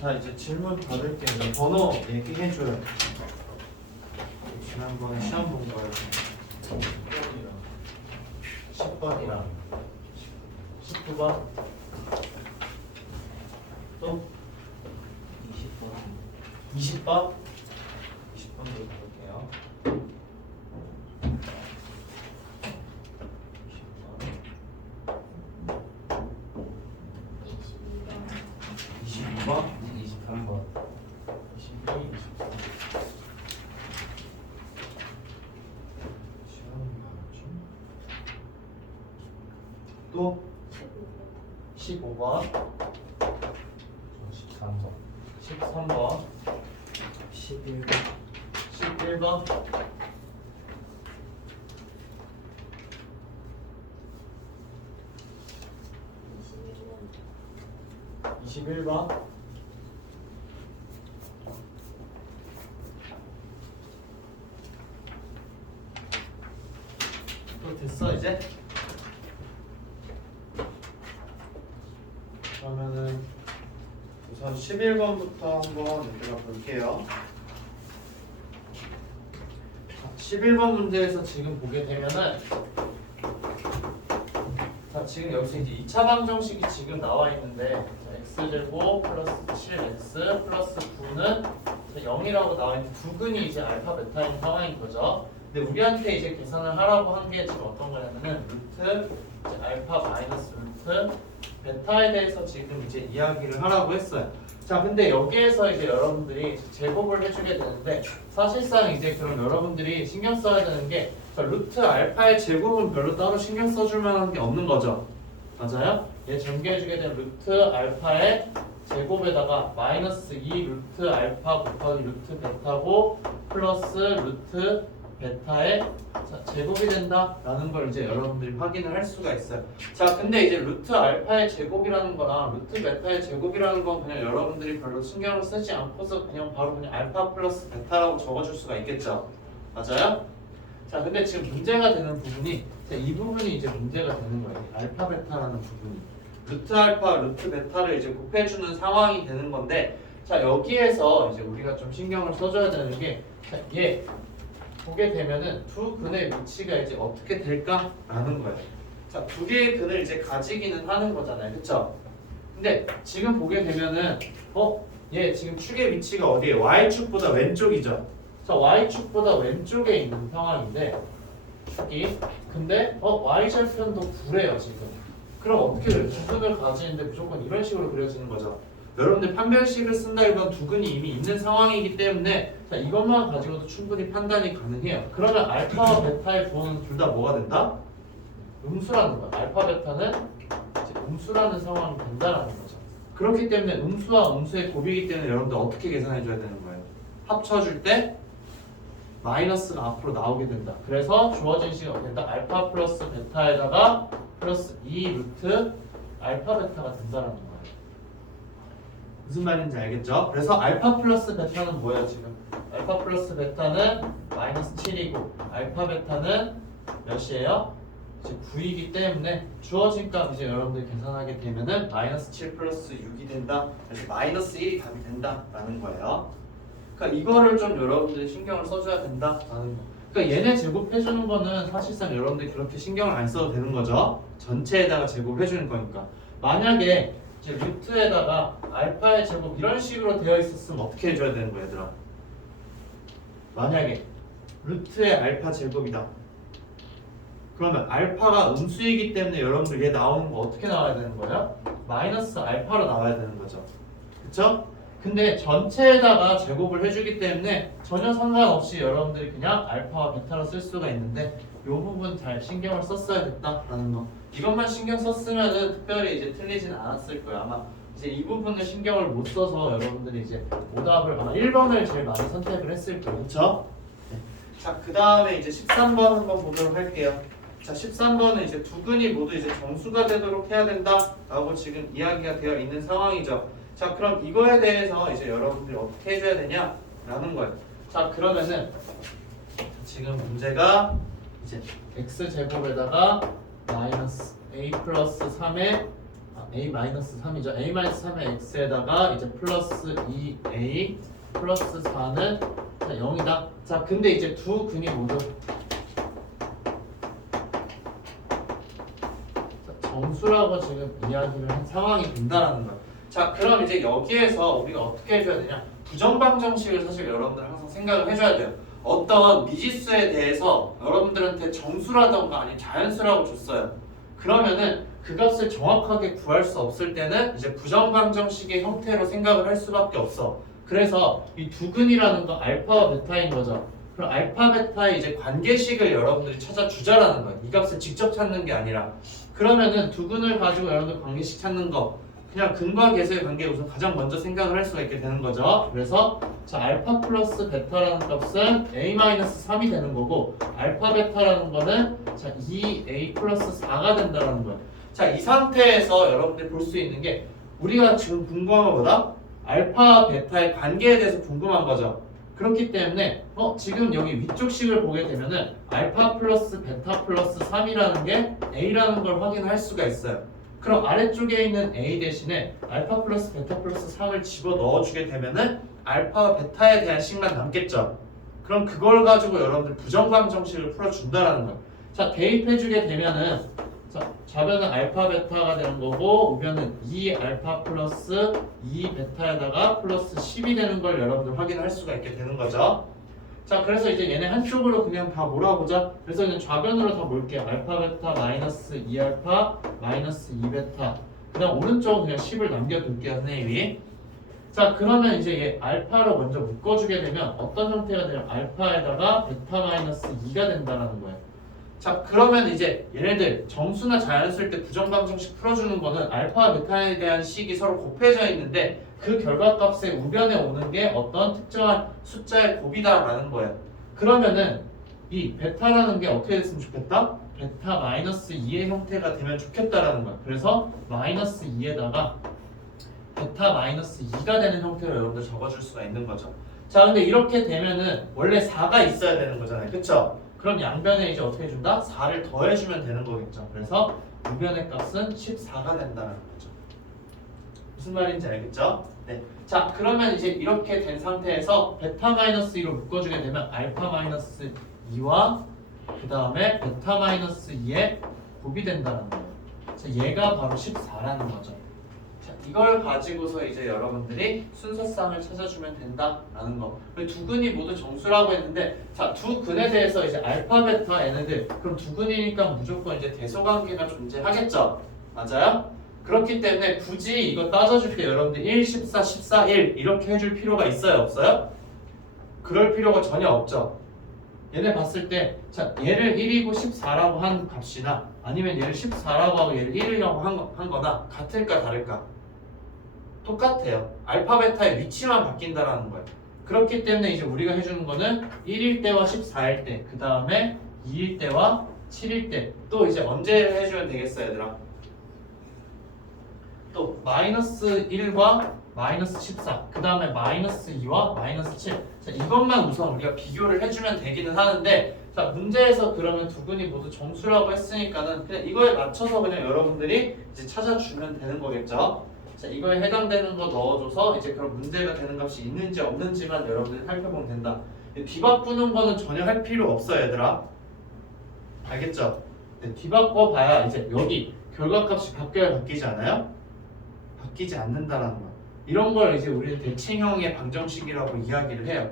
자, 이제 질문 받을게요. 번호 얘기해줘요. 지난번에 시험 본 거예요. 10번이랑 19번 또 20번 20번도 볼게요. 22번 23번 22, 23 또 15번 13번 11번 21번 또 됐어 이제? 그러면은 우선 11번부터 한번 얘들아 볼게요. 11번 문제에서 지금 보게 되면은 자 지금 여기서 이제 2차 방정식이 지금 나와 있는데 x제곱 플러스 7x 플러스 9는 0이라고 나와 있는 두근이 이제 알파 베타인 상황인 거죠. 근데 우리한테 이제 계산을 하라고 한 게 지금 어떤 거냐면은 루트 이제 알파 마이너스 루트 베타에 대해서 지금 이제 이야기를 하라고 했어요. 자, 근데 여기에서 이제 여러분들이 제곱을 해주게 되는데 사실상 이제 그럼 여러분들이 신경 써야 되는 게 루트 알파의 제곱은 별로 따로 신경 써줄 만한 게 없는 거죠. 맞아요? 얘 전개해주게 되면 루트 알파의 제곱에다가 마이너스 2 루트 알파 곱하기 루트 베타고 플러스 루트 베타의 제곱이 된다라는 걸 이제 여러분들이 확인을 할 수가 있어요. 자, 근데 이제 루트 알파의 제곱이라는 거랑 루트 베타의 제곱이라는 건 그냥 여러분들이 별로 신경을 쓰지 않고서 그냥 바로 그냥 알파 플러스 베타라고 적어줄 수가 있겠죠. 맞아요? 자, 근데 지금 문제가 되는 부분이 이 부분이 이제 문제가 되는 거예요. 알파 베타라는 부분이 루트 알파 루트 베타를 이제 곱해주는 상황이 되는 건데 자 여기에서 이제 우리가 좀 신경을 써줘야 되는 게 얘 보게 되면은 두 근의 위치가 이제 어떻게 될까라는 거예요. 자, 두 개의 근을 이제 가지기는 하는 거잖아요, 그렇죠? 근데 지금 보게 되면은 얘 지금 축의 위치가 어디에 y축보다 왼쪽이죠. 자, y축보다 왼쪽에 있는 상황인데 축이 근데 y절편도 9래요 지금. 그럼 어떻게 돼요? 두 근을 가지는데 무조건 이런 식으로 그려지는 거죠. 여러분들 판별식을 쓴다기보다 두 근이 이미 있는 상황이기 때문에 자, 이것만 가지고도 충분히 판단이 가능해요. 그러면 알파와 베타의 부호는 둘 다 뭐가 된다? 음수라는 거야. 알파 베타는 이제 음수라는 상황이 된다라는 거죠. 그렇기 때문에 음수와 음수의 곱이기 때문에 여러분들 어떻게 계산해 줘야 되는 거예요? 합쳐줄 때 마이너스가 앞으로 나오게 된다. 그래서 주어진 식이 어떻게 된다? 알파 플러스 베타에다가 플러스 2 루트 알파 베타가 된다라는 거예요. 무슨 말인지 알겠죠? 그래서 알파 플러스 베타는 뭐예요 지금? 알파 플러스 베타는 마이너스 7이고 알파 베타는 몇이에요? 이제 9이기 때문에 주어진 값 이제 여러분들 계산하게 되면은 마이너스 7 플러스 6이 된다. 그래서 마이너스 1이 답이 된다라는 거예요. 그러니까 이거를 좀 여러분들이 신경을 써줘야 된다라는 거. 그러니까 얘네 제곱해주는 거는 사실상 여러분들이 그렇게 신경을 안 써도 되는 거죠. 전체에다가 제곱해주는 거니까. 만약에 이제 루트에다가 알파의 제곱 이런 식으로 되어 있었으면 어떻게 해줘야 되는 거야 얘들아? 만약에 루트의 알파 제곱이다. 그러면 알파가 음수이기 때문에 여러분들 얘 나오는 거 어떻게 나와야 되는 거예요? 마이너스 알파로 나와야 되는 거죠. 그쵸? 근데 전체에다가 제곱을 해주기 때문에 전혀 상관없이 여러분들이 그냥 알파와 베타로 쓸 수가 있는데 이 부분 잘 신경을 썼어야겠다라는 거. 이것만 신경 썼으면은 특별히 이제 틀리진 않았을 거예요. 아마 이제 이 부분을 신경을 못 써서 여러분들이 이제 오답을 아마 1번을 제일 많이 선택을 했을 거예요. 그렇죠? 네. 자, 그 다음에 이제 13번 한번 보도록 할게요. 자, 13번은 이제 두 근이 모두 이제 정수가 되도록 해야 된다라고 지금 이야기가 되어 있는 상황이죠. 자, 그럼 이거에 대해서 이제 여러분들이 어떻게 해줘야 되냐라는 거예요. 자, 그러면은 지금 문제가 이제 x 제곱에다가 마이너스 a 플러스 3의 a-3이죠. a-3의 x에다가 이제 플러스 2a 플러스 4는 자 0이다. 자 근데 이제 두 근이 모두 정수라고 지금 이야기를 한 상황이 된다라는 거야. 자 그럼 이제 여기에서 우리가 어떻게 해줘야 되냐? 부정방정식을 사실 여러분들 항상 생각을 해줘야 돼요. 어떤 미지수에 대해서 여러분들한테 정수라던가 아니면 자연수라고 줬어요. 그러면은 그 값을 정확하게 구할 수 없을 때는 이제 부정방정식의 형태로 생각을 할 수밖에 없어. 그래서 이 두근이라는 건 알파와 베타인 거죠. 그럼 알파 베타의 이제 관계식을 여러분들이 찾아주자라는 거예요. 이 값을 직접 찾는 게 아니라. 그러면은 두근을 가지고 여러분들 관계식 찾는 거 그냥 근과 계수의 관계 우선 가장 먼저 생각을 할 수가 있게 되는 거죠. 그래서 자 알파 플러스 베타라는 값은 a-3이 되는 거고 알파 베타라는 거는 자 2a 플러스 4가 된다는 거예요. 자 이 상태에서 여러분들이 볼 수 있는 게 우리가 지금 궁금한 거보다 알파 베타의 관계에 대해서 궁금한 거죠. 그렇기 때문에 지금 여기 위쪽 식을 보게 되면은 알파 플러스 베타 플러스 3이라는 게 a라는 걸 확인할 수가 있어요. 그럼 아래쪽에 있는 a 대신에 알파 플러스 베타 플러스 3을 집어 넣어주게 되면은 알파와 베타에 대한 식만 남겠죠. 그럼 그걸 가지고 여러분들 부정방정식을 풀어준다라는 거예요. 자 대입해주게 되면은 자 좌변은 알파 베타가 되는 거고 우변은 2알파 플러스 2베타에다가 플러스 10이 되는 걸 여러분들 확인할 수가 있게 되는 거죠. 자 그래서 이제 얘네 한쪽으로 그냥 다 몰아보자. 그래서 그냥 좌변으로 다 몰게요. 알파 베타 마이너스 2알파 마이너스 2베타 그 다음 오른쪽은 그냥 10을 남겨둘게요 선생님이. 자 그러면 이제 얘 알파로 먼저 묶어주게 되면 어떤 형태가 되냐면 알파에다가 베타 마이너스 2가 된다는 거예요. 자 그러면 이제 얘네들 정수나 자연수일 때 부정방정식 풀어주는 거는 알파와 베타에 대한 식이 서로 곱해져 있는데 그 결과값의 우변에 오는 게 어떤 특정한 숫자의 곱이다라는 거예요. 그러면은 이 베타라는 게 어떻게 됐으면 좋겠다? 베타 마이너스 2의 형태가 되면 좋겠다라는 거야. 그래서 마이너스 2에다가 베타 마이너스 2가 되는 형태로 여러분들 적어줄 수가 있는 거죠. 자 근데 이렇게 되면은 원래 4가 있어야 되는 거잖아요. 그쵸? 그럼 양변에 이제 어떻게 해준다? 4를 더해주면 되는 거겠죠. 그래서 우변의 값은 14가 된다는 거죠. 무슨 말인지 알겠죠? 네. 자 그러면 이제 이렇게 된 상태에서 베타 마이너스 2로 묶어주게 되면 알파 마이너스 2와 그 다음에 베타 마이너스 2의 곱이 된다는 거예요. 자 얘가 바로 14라는 거죠. 자 이걸 가지고서 이제 여러분들이 순서쌍을 찾아주면 된다라는 거. 두 근이 모두 정수라고 했는데 자 두 근에 대해서 이제 알파 베타 얘네들 그럼 두 근이니까 무조건 이제 대소관계가 존재하겠죠. 맞아요? 그렇기 때문에 굳이 이거 따져줄 때 여러분들 1, 14, 14, 1 이렇게 해줄 필요가 있어요? 없어요? 그럴 필요가 전혀 없죠. 얘네 봤을 때 자 얘를 1이고 14라고 한 값이나 아니면 얘를 14라고 하고 얘를 1이라고 한 거나 같을까 다를까? 똑같아요. 알파 베타의 위치만 바뀐다라는 거예요. 그렇기 때문에 이제 우리가 해주는 거는 1일 때와 14일 때 그 다음에 2일 때와 7일 때 또 이제 언제 해주면 되겠어 얘들아? 또 마이너스 1과 마이너스 14 그 다음에 마이너스 2와 마이너스 7 자, 이것만 우선 우리가 비교를 해주면 되기는 하는데 자 문제에서 그러면 두 근이 모두 정수라고 했으니까는 그냥 이거에 맞춰서 그냥 여러분들이 이제 찾아주면 되는 거겠죠. 자 이거에 해당되는 거 넣어줘서 이제 그런 문제가 되는 값이 있는지 없는지만 여러분들이 살펴보면 된다. 뒤바꾸는 거는 전혀 할 필요 없어 얘들아. 알겠죠? 네, 뒤바꿔 봐야 이제 여기 결과값이 바뀌어야 바뀌지 않아요? 바뀌지 않는다라는 거야. 이런 걸 이제 우리는 대칭형의 방정식이라고 이야기를 해요.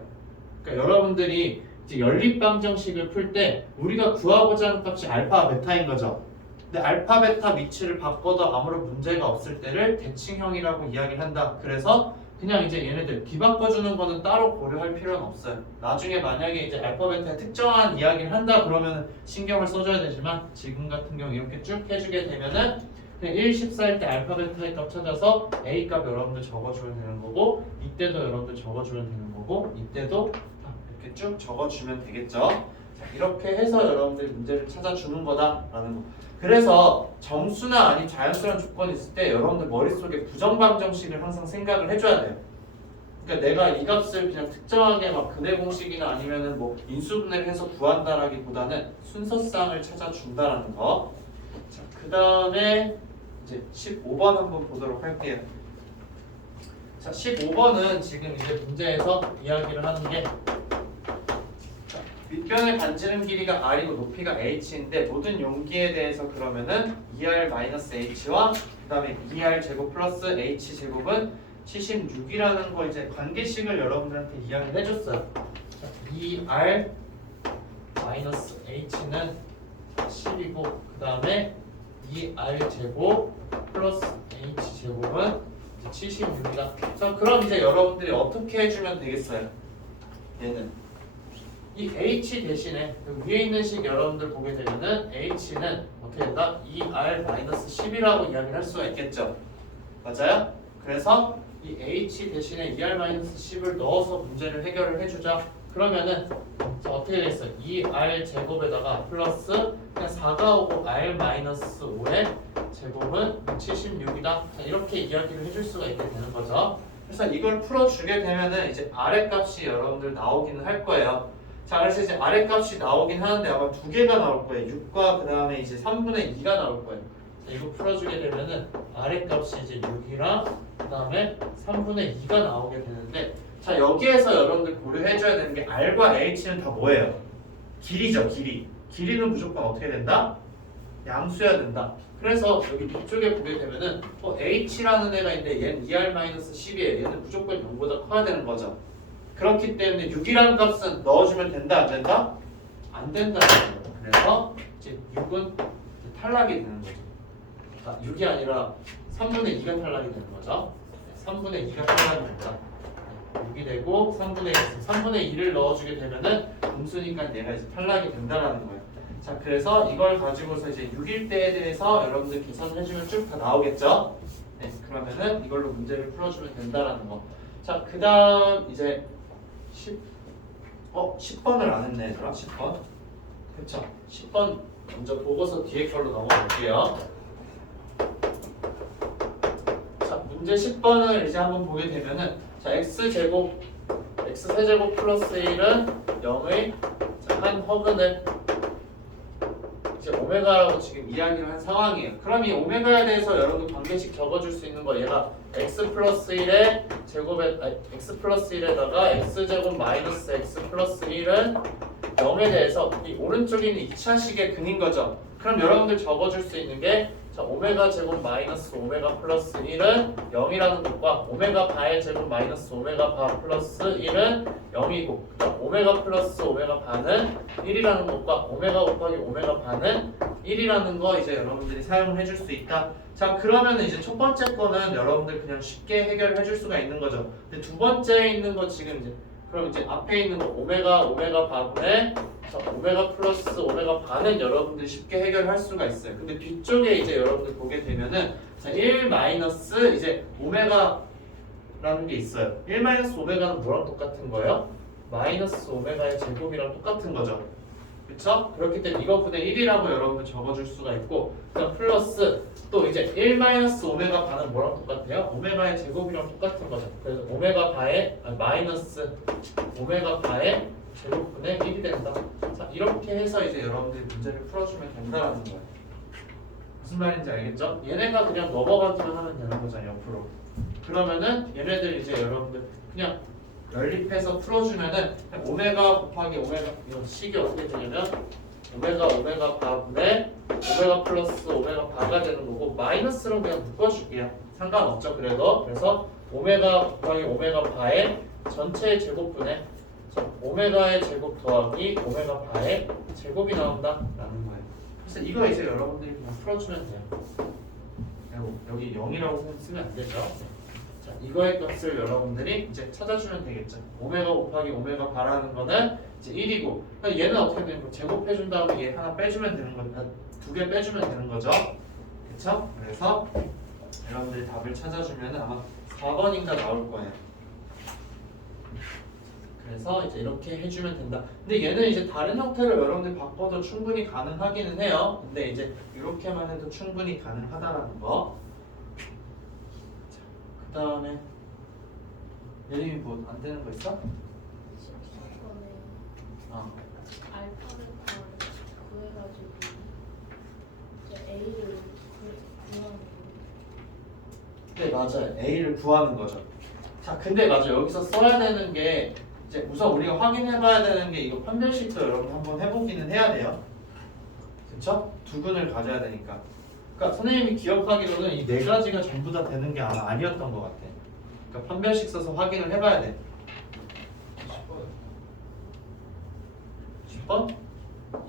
그러니까 여러분들이 이제 연립 방정식을 풀 때 우리가 구하고자 하는 값이 알파 베타인 거죠. 근데 알파 베타 위치를 바꿔도 아무런 문제가 없을 때를 대칭형이라고 이야기를 한다. 그래서 그냥 이제 얘네들 뒤바꿔주는 거는 따로 고려할 필요는 없어요. 나중에 만약에 이제 알파 베타의 특정한 이야기를 한다 그러면 신경을 써줘야 되지만 지금 같은 경우 이렇게 쭉 해주게 되면은 그냥 1, 14일 때 알파 베타의 값 찾아서 A 값 여러분들 적어주면 되는 거고 이때도 여러분들 적어주면 되는 거고 이때도 이렇게 쭉 적어주면 되겠죠. 자, 이렇게 해서 여러분들이 문제를 찾아주는 거다라는 거. 그래서 정수나 아닌 자연스러운 조건이 있을 때 여러분들 머릿속에 부정방정식을 항상 생각을 해줘야 돼요. 그러니까 내가 이 값을 그냥 특정하게 막 근해 공식이나 아니면은 뭐 인수분해를 해서 구한다라기보다는 순서쌍을 찾아준다라는 거. 자, 그 다음에 이제 15번 한번 보도록 할게요. 자, 15번은 지금 이제 문제에서 이야기를 하는 게 밑변의 반지름 길이가 r이고 높이가 h인데 모든 용기에 대해서 그러면은 2r-h와 그 다음에 2r 제곱 플러스 h 제곱은 76이라는 거 이제 관계식을 여러분들한테 이야기를 해줬어요. 2r 마이너스 h는 10이고 그 다음에 2r 제곱 플러스 h 제곱은 이제 76이다. 자, 그럼 이제 여러분들이 어떻게 해주면 되겠어요? 얘는 이 h 대신에 그 위에 있는 식 여러분들 보게 되면은 h는 어떻게 된다? 2r 마이너스 10이라고 이야기를 할 수가 있겠죠. 맞아요? 그래서 이 h 대신에 2r 마이너스 10을 넣어서 문제를 해결을 해주자. 그러면은 자, 어떻게 되겠어요? 2r 제곱에다가 플러스 그냥 4가 오고 r 마이너스 5의 제곱은 76이다. 자, 이렇게 이야기를 해줄 수가 있게 되는 거죠. 그래서 이걸 풀어주게 되면은 이제 아래 값이 여러분들 나오기는 할 거예요. 자, 그래서 이제 아래 값이 나오긴 하는데 아마 두 개가 나올 거예요. 6과 그 다음에 이제 3분의 2가 나올 거예요. 자, 이거 풀어주게 되면은 아래 값이 이제 6이랑 그 다음에 3분의 2가 나오게 되는데 자, 여기에서 여러분들 고려해줘야 되는 게 R과 H는 다 뭐예요? 길이죠, 길이. 길이는 무조건 어떻게 된다? 양수여야 된다. 그래서 여기 뒤쪽에 보게 되면은 H라는 애가 있는데 얘는 2R-10이에요. 얘는 무조건 0보다 커야 되는 거죠. 그렇기 때문에 6이라는 값은 넣어주면 된다, 안 된다? 안 된다는 거예요. 그래서 이제 6은 탈락이 되는 거죠. 아, 6이 아니라 3분의 2가 탈락이 되는 거죠. 3분의 2가 탈락이 된다. 6이 되고 3분의 2, 3분의 2를 넣어주게 되면은 음수니까 얘가 이제 탈락이 된다라는 거예요. 자, 그래서 이걸 가지고서 이제 6일 때에 대해서 여러분들 계산을 해주면 쭉 다 나오겠죠? 네, 그러면은 이걸로 문제를 풀어주면 된다라는 거. 자, 그 다음 이제 10번을 안 했네, 얘들아. 10번. 그쵸? 10번 먼저 보고서 뒤에 걸로 넘어갈게요. 자, 문제 10번을 이제 한번 보게 되면은 자, x제곱, x세제곱 플러스 1은 0의 한 허근을 이제 오메가라고 지금 이야기를 한 상황이에요. 그럼 이 오메가에 대해서 여러분들 관계식 적어줄 수 있는 거 얘가 x 플러스 1에 제곱에 x 플러스 1에다가 x제곱 마이너스 x 플러스 1은 0에 대해서 이 오른쪽에 있는 2차식의 근인 거죠. 그럼 여러분들 적어줄 수 있는 게 자, 오메가 제곱 마이너스 오메가 플러스 1은 0이라는 것과 오메가 바의 제곱 마이너스 오메가 바 플러스 1은 0이고 오메가 플러스 오메가 바는 1이라는 것과 오메가 곱하기 오메가 바는 1이라는 거 이제 여러분들이 사용을 해줄 수 있다. 자, 그러면 이제 첫 번째 거는 여러분들 그냥 쉽게 해결을 해줄 수가 있는 거죠. 근데 두 번째에 있는 거 지금 이제 그럼 이제 앞에 있는 거 오메가 바분의 오메가 플러스 오메가 반은 여러분들이 쉽게 해결할 수가 있어요. 근데 뒤쪽에 이제 여러분들 보게 되면은 자, 1 마이너스 이제 오메가라는 게 있어요. 1 마이너스 오메가는 뭐랑 똑같은 거예요? 마이너스 오메가의 제곱이랑 똑같은 거죠. 그쵸? 그렇기 때문에 이거 분의 1이라고 여러분들 적어줄 수가 있고 그다음 플러스 또 이제 1 마이너스 오메가 바는 뭐랑 똑같아요? 오메가의 제곱이랑 똑같은 거죠. 그래서 오메가 바의 마이너스 오메가 바의 제곱분의 1이 된다. 자, 이렇게 해서 이제 여러분들이 문제를 풀어주면 된다라는 거예요. 무슨 말인지 알겠죠? 얘네가 그냥 넘어가기만 하면 되는 거잖아요, 옆으로. 그러면은 얘네들 이제 여러분들 그냥 연립해서 풀어주면은 오메가 곱하기 오메가 이거 식이 어떻게 되냐면 오메가 바분의 오메가 플러스 오메가 바가 되는 거고 마이너스로 그냥 묶어줄게요. 상관없죠, 그래도. 그래서 오메가 곱하기 오메가 바의 전체의 제곱분의 오메가의 제곱 더하기 오메가 바의 제곱이 나온다라는 거예요. 그래서 이거 이제 여러분들이 그냥 풀어주면 돼요. 여기 0이라고 쓰면 안 되죠. 자, 이거의 값을 여러분들이 이제 찾아주면 되겠죠. 오메가 곱하기 오메가 바라는 거는 이제 1이고 그러니까 얘는 어떻게 되는 거? 제곱해준 다음에 얘 하나 빼주면 되는 거, 두 개 빼주면 되는 거죠. 그렇죠? 그래서 여러분들이 답을 찾아주면 아마 4번인가 나올 거예요. 그래서 이제 이렇게 해주면 된다. 근데 얘는 이제 다른 형태로 여러분들 바꿔도 충분히 가능하기는 해요. 근데 이제 이렇게만 해도 충분히 가능하다라는 거. 자, 그 다음에 예림이 뭐 안 되는 거 있어? 14번에 알파를 구해가지고 이제 A를 구하는 거. 네 맞아요. A를 구하는 거죠. 자 근데 맞아 여기서 써야 되는 게 이제 우선 우리가 확인해봐야 되는 게 이거 판별식도 여러분 한번 해보기는 해야 돼요. 그쵸? 두근을 가져야 되니까. 그러니까 선생님이 기억하기로는 이 네 가지가 전부 다 되는 게 아니었던 것 같아. 그러니까 판별식 써서 확인을 해봐야 돼. 10번?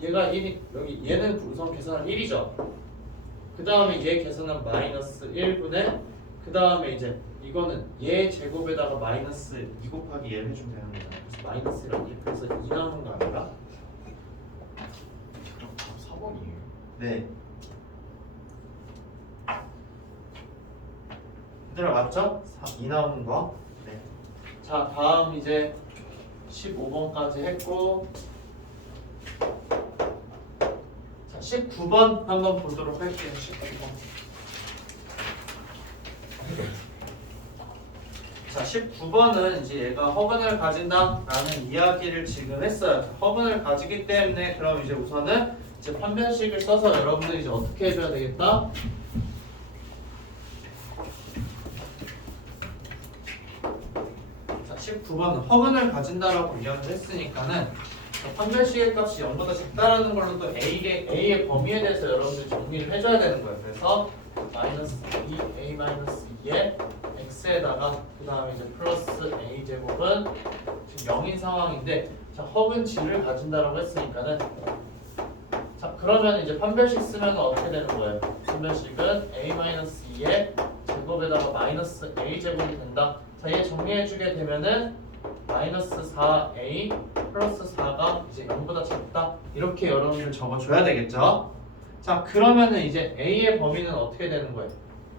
얘가 1이 여기 얘는 우선 계산한 1이죠. 그 다음에 얘 계산한 마이너스 1분의 그 다음에 이제 이거는 얘 제곱에다가 마이너스 2 곱하기 얘를 해주면 되는 거잖아. 그래서 마이너스 1 그래서 2 남은 거 아닌가? 그럼 4번이에요. 네. 얘들아 맞죠? 2 나오는 거. 네. 자 다음 이제 15번까지 했고 자 19번 한번 보도록 할게요. 19번. 자 19번은 이제 얘가 허근을 가진다라는 이야기를 지금 했어요. 허근을 가지기 때문에 그럼 이제 우선은 이제 판별식을 써서 여러분들이 이제 어떻게 해줘야 되겠다? 자 19번은 허근을 가진다라고 이야기를 했으니까는 판별식의 값이 0보다 작다라는 걸로 또 A의 범위에 대해서 여러분들이 정리를 해줘야 되는 거예요. 그래서 마이너스 2, A 마이너스 2에 X에다가 그 다음에 이제 플러스 A 제곱은 지금 0인 상황인데 자 허근 G를 가진다라고 했으니까는 자 그러면 이제 판별식 쓰면 어떻게 되는 거예요? 판별식은 A 마이너스 2에 제곱에다가 마이너스 A 제곱이 된다. 자 얘 정리해주게 되면은 마이너스 4A 플러스 4가 이제 0보다 작다 이렇게 여러분들 적어줘야 되겠죠? 자 그러면은 이제 A의 범위는 어떻게 되는 거예요?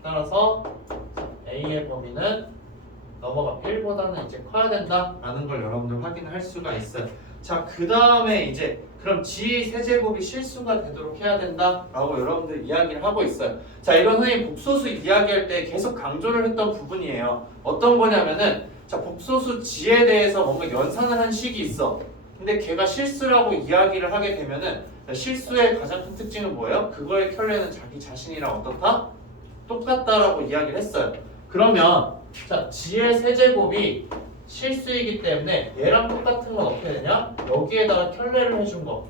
따라서 A의 범위는 넘어가 1보다는 이제 커야 된다라는 걸 여러분들 확인을 할 수가 있어요. 자 그 다음에 이제 그럼 G 세제곱이 실수가 되도록 해야 된다라고 여러분들 이야기를 하고 있어요. 자 이건 선생님 복소수 이야기할 때 계속 강조를 했던 부분이에요. 어떤 거냐면은 자 복소수 G에 대해서 뭔가 연산을 한 식이 있어. 근데 걔가 실수라고 이야기를 하게 되면은 실수의 가장 큰 특징은 뭐예요? 그거의 켤레는 자기 자신이랑 어떻다? 똑같다라고 이야기를 했어요. 그러면 자 G의 세제곱이 실수이기 때문에 얘랑 똑같은 건 어떻게 되냐? 여기에다가 켤레를 해준 거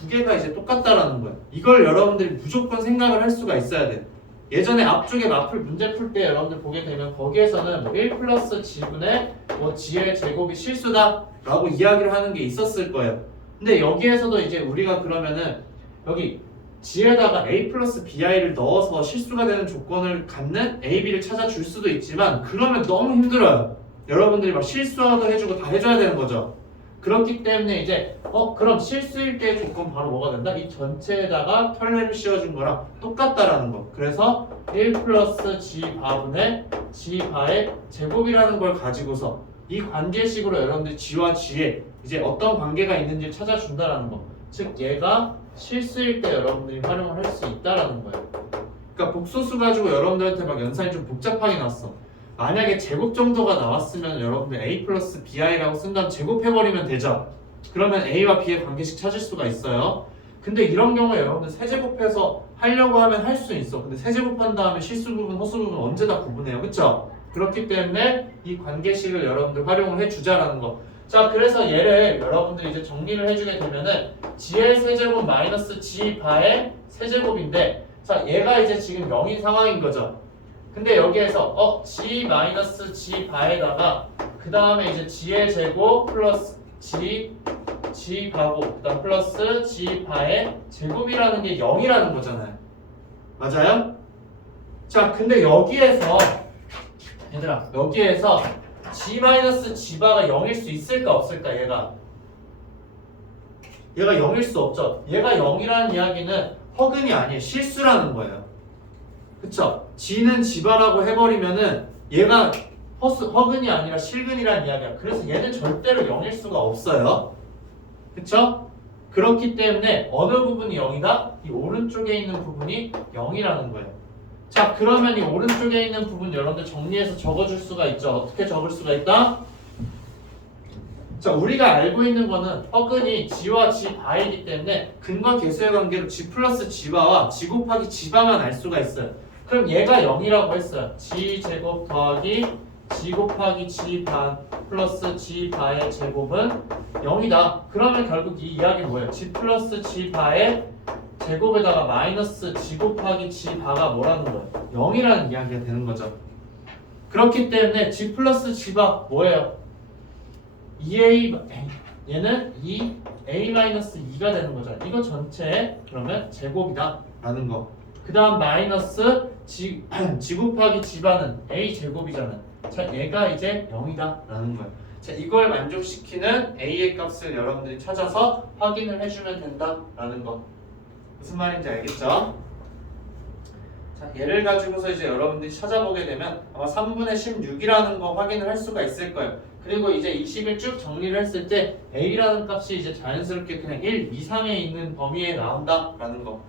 두 개가 이제 똑같다라는 거예요. 이걸 여러분들이 무조건 생각을 할 수가 있어야 돼. 예전에 앞쪽에 마플 문제 풀 때 여러분들 보게 되면 거기에서는 뭐 1 플러스 G분의 뭐 G의 제곱이 실수다 라고 이야기를 하는 게 있었을 거예요. 근데 여기에서도 이제 우리가 그러면은 여기 G에다가 A 플러스 BI를 넣어서 실수가 되는 조건을 갖는 AB를 찾아줄 수도 있지만 그러면 너무 힘들어요. 여러분들이 막 실수도 해주고 다 해줘야 되는 거죠. 그렇기 때문에 이제 그럼 실수일 때의 조건 바로 뭐가 된다? 이 전체에다가 켤레를 씌워준 거랑 똑같다라는 거. 그래서 1 플러스 G 바분의 G 바의 제곱이라는 걸 가지고서 이 관계식으로 여러분들이 G와 G에 이제 어떤 관계가 있는지 찾아준다라는 거. 즉 얘가 실수일 때 여러분들이 활용을 할 수 있다라는 거예요. 그러니까 복소수 가지고 여러분들한테 막 연산이 좀 복잡하게 났어. 만약에 제곱 정도가 나왔으면 여러분들 A 플러스 BI라고 쓴 다음 제곱해버리면 되죠. 그러면 A와 B의 관계식 찾을 수가 있어요. 근데 이런 경우에 여러분들 세제곱해서 하려고 하면 할 수 있어. 근데 세제곱한 다음에 실수 부분, 허수 부분 언제 다 구분해요. 그쵸? 그렇기 때문에 이 관계식을 여러분들 활용을 해주자라는 거. 자 그래서 얘를 여러분들이 이제 정리를 해주게 되면은 G의 세제곱 마이너스 G 바의 세제곱인데 자 얘가 이제 지금 0인 상황인 거죠. 근데 여기에서 G 마이너스 G 바에다가 그 다음에 이제 G의 제곱 플러스 G 바고 그 다음 플러스 G 바의 제곱이라는 게 0이라는 거잖아요. 맞아요? 자 근데 여기에서 얘들아 여기에서 G 마이너스 G 바가 0일 수 있을까 없을까 얘가 0일 수 없죠. 얘가 0이라는 이야기는 허근이 아니에요. 실수라는 거예요. 그쵸? G는 G바라고 해버리면은 얘가 허근이 아니라 실근이라는 이야기야. 그래서 얘는 절대로 0일 수가 없어요. 그쵸? 그렇기 때문에 어느 부분이 0이다? 이 오른쪽에 있는 부분이 0이라는 거예요. 자 그러면 이 오른쪽에 있는 부분 여러분들 정리해서 적어줄 수가 있죠. 어떻게 적을 수가 있다? 자 우리가 알고 있는 거는 허근이 G와 G 바이기 때문에 근과 계수의 관계로 G 플러스 G 바와 G 곱하기 G 바만 알 수가 있어요. 그럼 얘가 0이라고 했어요. g 제곱 더하기 g 곱하기 g 반 플러스 g 바의 제곱은 0이다. 그러면 결국 이 이야기는 뭐예요? g 플러스 g 바의 제곱에다가 마이너스 g 곱하기 g 바가 뭐라는 거예요? 0이라는 이야기가 되는 거죠. 그렇기 때문에 g 플러스 g 바 뭐예요? 2a 얘는 2a 마이너스 2가 되는 거죠. 이거 전체 그러면 제곱이다 라는 거. 그 다음 마이너스 g 곱하기 g 바는 a 제곱이잖아요. 자 얘가 이제 0이다 라는 거예요. 자 이걸 만족시키는 a의 값을 여러분들이 찾아서 확인을 해주면 된다 라는 거. 무슨 말인지 알겠죠? 자 얘를 가지고서 이제 여러분들이 찾아보게 되면 아마 3분의 16이라는 거 확인을 할 수가 있을 거예요. 그리고 이제 20일 쭉 정리를 했을 때 a라는 값이 이제 자연스럽게 그냥 1 이상에 있는 범위에 나온다 라는 거.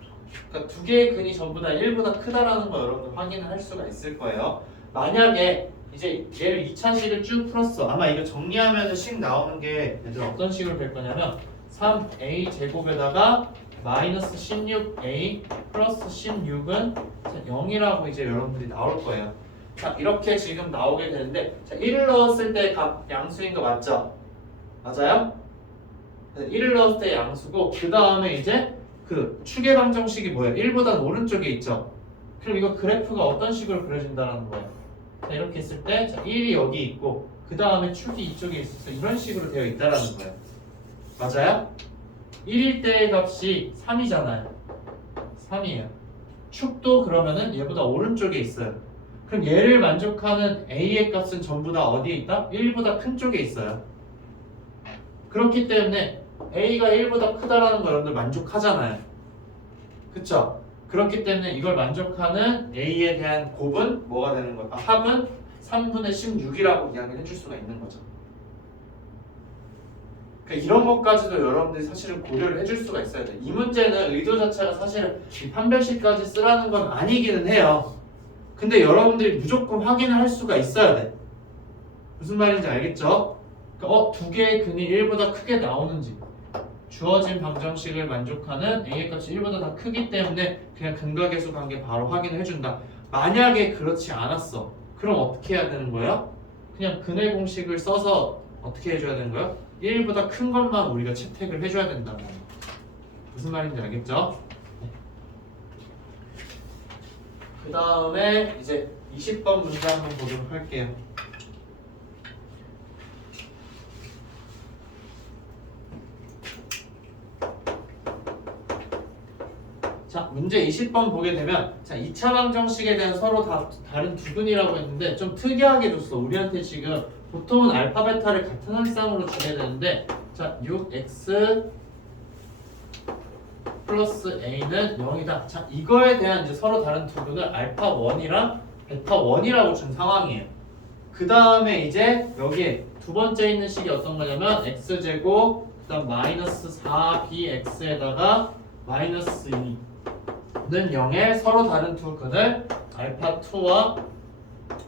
그러니까 두 개의 근이 전부 다 1보다 크다라는 거 여러분들 확인을 할 수가 있을 거예요. 만약에 이제 얘를 2차식을 쭉 풀었어. 아마 이거 정리하면 식 나오는 게 얘들 어떤 식으로 될 거냐면 3a 제곱에다가 마이너스 16a 플러스 16은 0이라고 이제 여러분들이 나올 거예요. 자 이렇게 지금 나오게 되는데 자 1을 넣었을 때 값 양수인 거 맞죠? 맞아요? 1을 넣었을 때 양수고 그 다음에 이제 그 축의 방정식이 뭐예요? 1보다 오른쪽에 있죠? 그럼 이거 그래프가 어떤 식으로 그려진다는 거예요? 자 이렇게 있을 때 자, 1이 여기 있고 그 다음에 축이 이쪽에 있어서 이런 식으로 되어 있다는 거예요. 맞아요? 1일 때의 값이 3이잖아요. 3이에요. 축도 그러면은 얘보다 오른쪽에 있어요. 그럼 얘를 만족하는 a의 값은 전부 다 어디에 있다? 1보다 큰 쪽에 있어요. 그렇기 때문에 a가 1보다 크다라는 거 여러분들 만족하잖아요. 그쵸? 그렇기 때문에 이걸 만족하는 a에 대한 곱은 뭐가 되는 거야? 합은 3분의 16이라고 이야기를 해줄 수가 있는 거죠. 그러니까 이런 것까지도 여러분들이 사실은 고려를 해줄 수가 있어야 돼. 이 문제는 의도 자체가 사실은 이 판별식까지 쓰라는 건 아니기는 해요. 근데 여러분들이 무조건 확인을 할 수가 있어야 돼. 무슨 말인지 알겠죠? 그러니까 두 개의 근이 1보다 크게 나오는지 주어진 방정식을 만족하는 a의 값이 1보다 다 크기 때문에 그냥 근각계수 관계 바로 확인을 해준다. 만약에 그렇지 않았어. 그럼 어떻게 해야 되는 거예요? 그냥 근의 공식을 써서 어떻게 해줘야 되는 거예요? 1보다 큰 것만 우리가 채택을 해줘야 된다는 거예요. 무슨 말인지 알겠죠? 그 다음에 이제 20번 문제 한번 보도록 할게요. 자, 문제 20번 보게 되면 자, 2차 방정식에 대한 서로 다른 두 근이라고 했는데 좀 특이하게 줬어. 우리한테 지금 보통은 알파 베타를 같은 항상으로 주게 되는데 자, 6x 플러스 a는 0이다. 자, 이거에 대한 이제 서로 다른 두 근을 알파 1이랑 베타 1이라고 준 상황이에요. 그 다음에 이제 여기에 두 번째 있는 식이 어떤 거냐면 x제곱 그 다음 마이너스 4bx에다가 마이너스 2는 0의 서로 다른 두 근을 알파 2와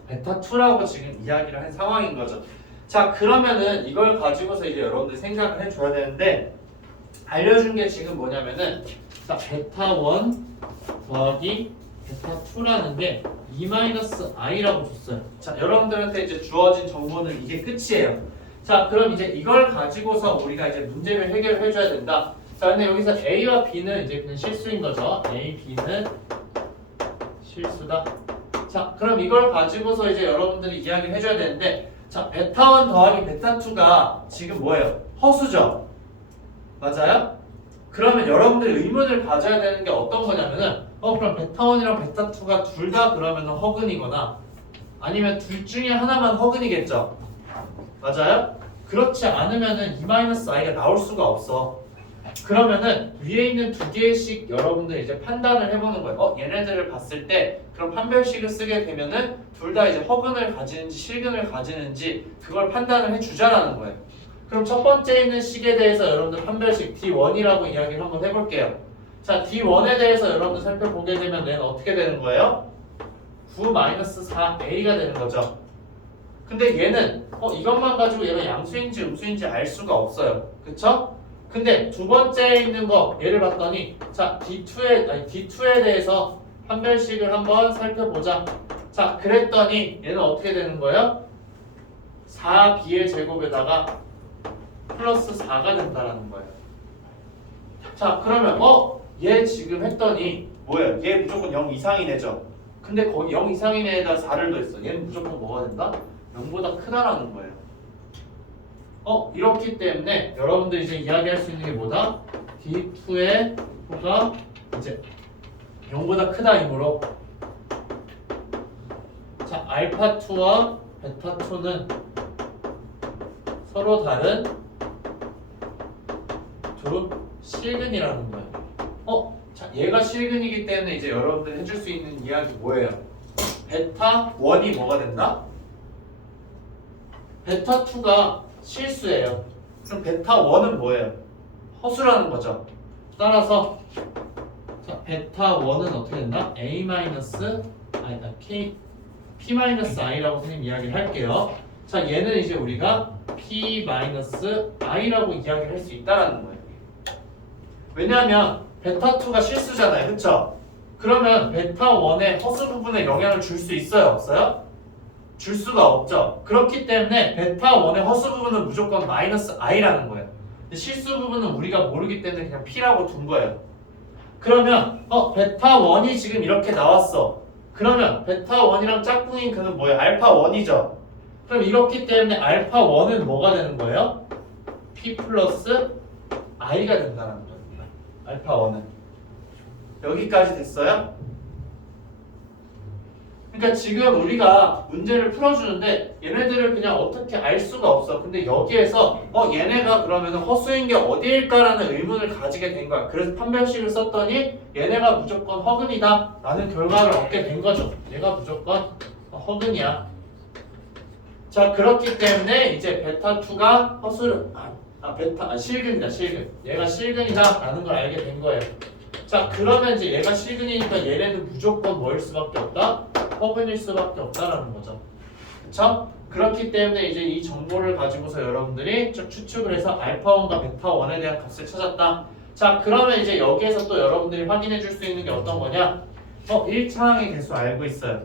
베타 2라고 지금 이야기를 한 상황인 거죠. 자, 그러면은 이걸 가지고서 이제 여러분들이 생각을 해줘야 되는데 알려준 게 지금 뭐냐면은 자, 베타 1 더하기 베타 2라는 게 2-i라고 줬어요. 자, 여러분들한테 이제 주어진 정보는 이게 끝이에요. 자, 그럼 이제 이걸 가지고서 우리가 이제 문제를 해결을 해줘야 된다. 자, 근데 여기서 A와 B는 이제 그냥 실수인 거죠. A, B는 실수다. 자, 그럼 이걸 가지고서 이제 여러분들이 이야기를 해줘야 되는데 자, 베타 1 더하기 베타 2가 지금 뭐예요? 허수죠? 맞아요? 그러면 여러분들이 의문을 가져야 되는 게 어떤 거냐면은 그럼 베타 1이랑 베타 2가 둘 다 그러면 허근이거나 아니면 둘 중에 하나만 허근이겠죠? 맞아요? 그렇지 않으면은 2-i가 나올 수가 없어. 그러면은 위에 있는 두 개씩 여러분들 이제 판단을 해보는 거예요. 얘네들을 봤을 때 그럼 판별식을 쓰게 되면은 둘 다 이제 허근을 가지는지 실근을 가지는지 그걸 판단을 해주자라는 거예요. 그럼 첫 번째 있는 식에 대해서 여러분들 판별식 D1이라고 이야기를 한번 해볼게요. 자, D1에 대해서 여러분들 살펴보게 되면 얘는 어떻게 되는 거예요? 9-4a가 되는 거죠. 근데 얘는 이것만 가지고 얘가 양수인지 음수인지 알 수가 없어요. 그쵸? 근데 두 번째에 있는 거 얘를 봤더니 자 D2에 대해서 판별식을 한번 살펴보자. 자, 그랬더니 얘는 어떻게 되는 거예요? 4b의 제곱에다가 플러스 4가 된다라는 거예요. 자, 그러면 얘 지금 했더니 뭐예요? 얘 무조건 0 이상인 애죠. 근데 거기 0 이상인 애에다 4를 더했어. 얘는 무조건 뭐가 된다? 0보다 크다라는 거예요. 이렇기 때문에 여러분들 이제 이야기할 수 있는 게 뭐다? D2의 호가 이제 0보다 크다이므로 자, 알파2와 베타2는 서로 다른 두 실근이라는 거예요. 자, 얘가 실근이기 때문에 이제 여러분들 해줄 수 있는 이야기 뭐예요? 베타1이 뭐가 된다? 베타2가 실수예요. 그럼 베타1은 뭐예요? 허수라는 거죠. 따라서 자, 베타1은 어떻게 된다? P-I라고 선생님 이야기를 할게요. 자, 얘는 이제 우리가 P-I라고 이야기를 할 수 있다라는 거예요. 왜냐하면 베타2가 실수잖아요. 그쵸? 그러면 베타1의 허수 부분에 영향을 줄 수 있어요? 없어요? 줄 수가 없죠. 그렇기 때문에 베타1의 허수 부분은 무조건 마이너스 i라는 거예요. 근데 실수 부분은 우리가 모르기 때문에 그냥 p라고 둔 거예요. 그러면 베타1이 지금 이렇게 나왔어. 그러면 베타1이랑 짝꿍인 그는 뭐예요? 알파1이죠. 그럼 이렇기 때문에 알파1은 뭐가 되는 거예요? p 플러스 i가 된다는 거예요. 알파1은. 여기까지 됐어요? 그러니까 지금 우리가 문제를 풀어주는데 얘네들을 그냥 어떻게 알 수가 없어. 근데 여기에서 얘네가 그러면 허수인 게 어디일까라는 의문을 가지게 된 거야. 그래서 판별식을 썼더니 얘네가 무조건 허근이다 라는 결과를 얻게 된 거죠. 얘가 무조건 허근이야. 자, 그렇기 때문에 이제 베타2가 허수를 실근이다. 실근. 얘가 실근이다 라는 걸 알게 된 거예요. 자, 그러면 이제 얘가 실근이니까 얘네는 무조건 뭐일 수밖에 없다? 허근일 수밖에 없다라는 거죠. 그쵸? 그렇기 때문에 이제 이 정보를 가지고서 여러분들이 쭉 추측을 해서 알파1과 베타1에 대한 값을 찾았다. 자, 그러면 이제 여기에서 또 여러분들이 확인해 줄 수 있는 게 어떤 거냐? 1차항의 개수 알고 있어요.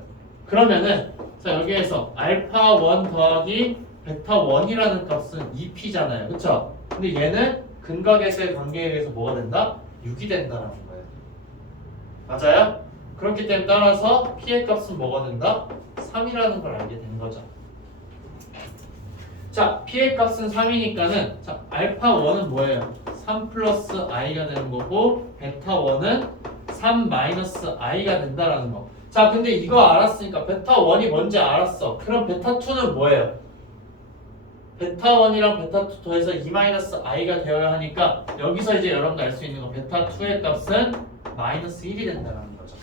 그러면은 자, 여기에서 알파1 더하기 베타1이라는 값은 2p잖아요. 그쵸? 근데 얘는 근과 계수의 관계에 의해서 뭐가 된다? 6이 된다라는 거예요. 맞아요? 그렇기 때문에 따라서 p의 값은 뭐가 된다? 3이라는 걸 알게 된 거죠. 자, p의 값은 3이니까는 자, 알파1은 뭐예요? 3 플러스 i가 되는 거고 베타1은 3 마이너스 i가 된다라는 거. 자, 근데 이거 알았으니까 베타1이 뭔지 알았어. 그럼 베타2는 뭐예요? 베타1이랑 베타2 더해서 2 마이너스 i가 되어야 하니까 여기서 이제 여러분들 알 수 있는 거 베타2의 값은 마이너스 1이 된다는 거죠.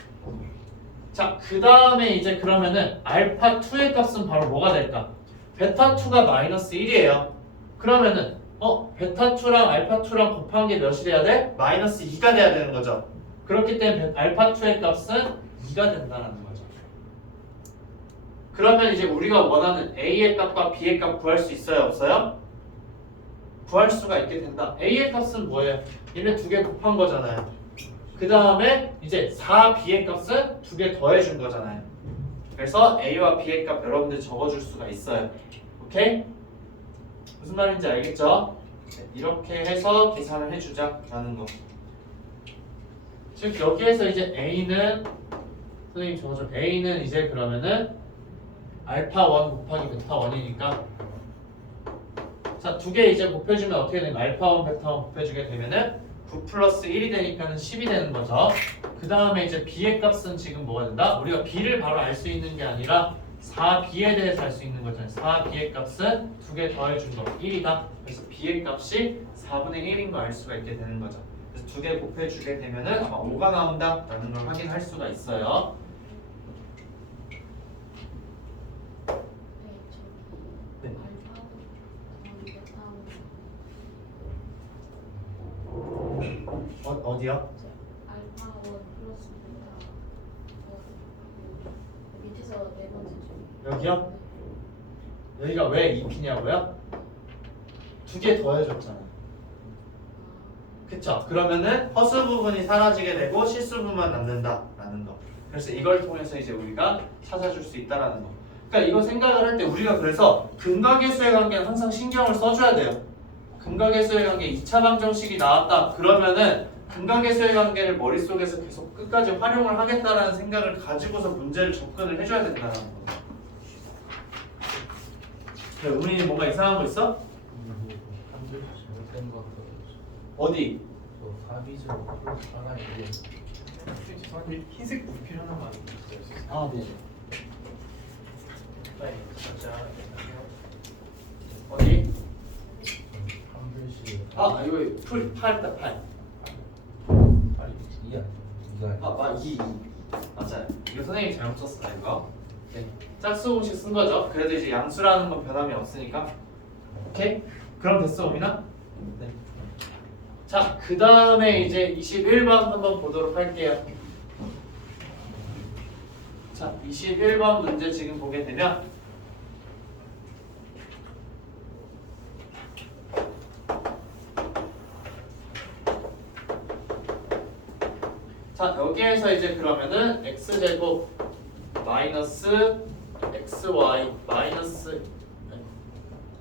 자, 그 다음에 이제 그러면은 알파2의 값은 바로 뭐가 될까? 베타2가 마이너스 1이에요. 그러면은 베타2랑 알파2랑 곱한 게 몇이 돼야 돼? 마이너스 2가 돼야 되는 거죠. 그렇기 때문에 알파2의 값은 2가 된다는 거죠. 그러면 이제 우리가 원하는 A의 값과 B의 값 구할 수 있어요? 없어요? 구할 수가 있게 된다. A의 값은 뭐예요? 얘네 두 개 곱한 거잖아요. 그 다음에 이제 4B의 값은 두 개 더해준 거잖아요. 그래서 A와 B의 값 여러분들 적어줄 수가 있어요. 오케이? 무슨 말인지 알겠죠? 이렇게 해서 계산을 해주자라는 거. 즉 여기에서 이제 A는 선생님 적어줘. A는 이제 그러면은 알파1 곱하기 베타1이니까 자, 두 개 이제 곱해주면 어떻게 되면 알파1 베타1 곱해주게 되면은 9 플러스 1이 되니까는 10이 되는 거죠. 그 다음에 이제 B의 값은 지금 뭐가 된다? 우리가 B를 바로 알 수 있는 게 아니라 4B에 대해서 알 수 있는 거잖아요. 4B의 값은 두 개 더해준 거 1이다. 그래서 B의 값이 4분의 1인 거 알 수가 있게 되는 거죠. 그래서 두 개 곱해주게 되면은 5가 나온다라는 걸 확인할 수가 있어요. 네. 어디요? 알파1 플러스 베타 밑에서 네 번째 줄. 여기요? 여기가 왜 2P냐고요? 두 개 더해줬잖아요. 그쵸? 그러면은 허수 부분이 사라지게 되고 실수 부분만 남는다라는 거. 그래서 이걸 통해서 이제 우리가 찾아줄 수 있다라는 거. 그러니까 이거 생각을 할 때 우리가 그래서 근각계수의 관계는 항상 신경을 써줘야 돼요. 근각계수의 관계 2차 방정식이 나왔다 그러면은 근각계수의 관계를 머릿속에서 계속 끝까지 활용을 하겠다라는 생각을 가지고서 문제를 접근을 해줘야 된다는 거. 그래, 우민이 뭔가 이상한 거 있어? 한글 잘못된 것 같아요. 어디? 저 사비절 플러스 하나 이게 죄송한데 흰색 분필 하나만 주실 수 있어요? 아, 네. 빨리 진짜 어디? 한 글씨 아, 이거 풀 8다 8. 빨리 이야 이거 아, 2. 맞아요. 이거 선생님이 잘못 썼어요, 이거. 네. 짝수 공식 쓴 거죠. 그래도 이제 양수라는 건 변함이 없으니까. 오케이? 그럼 됐어, 오민아? 네. 자, 그 다음에 이제 21번 한번 보도록 할게요. 자, 21번 문제 지금 보게 되면 자, 여기에서 이제 그러면은 x제곱 마이너스 xy 마이너스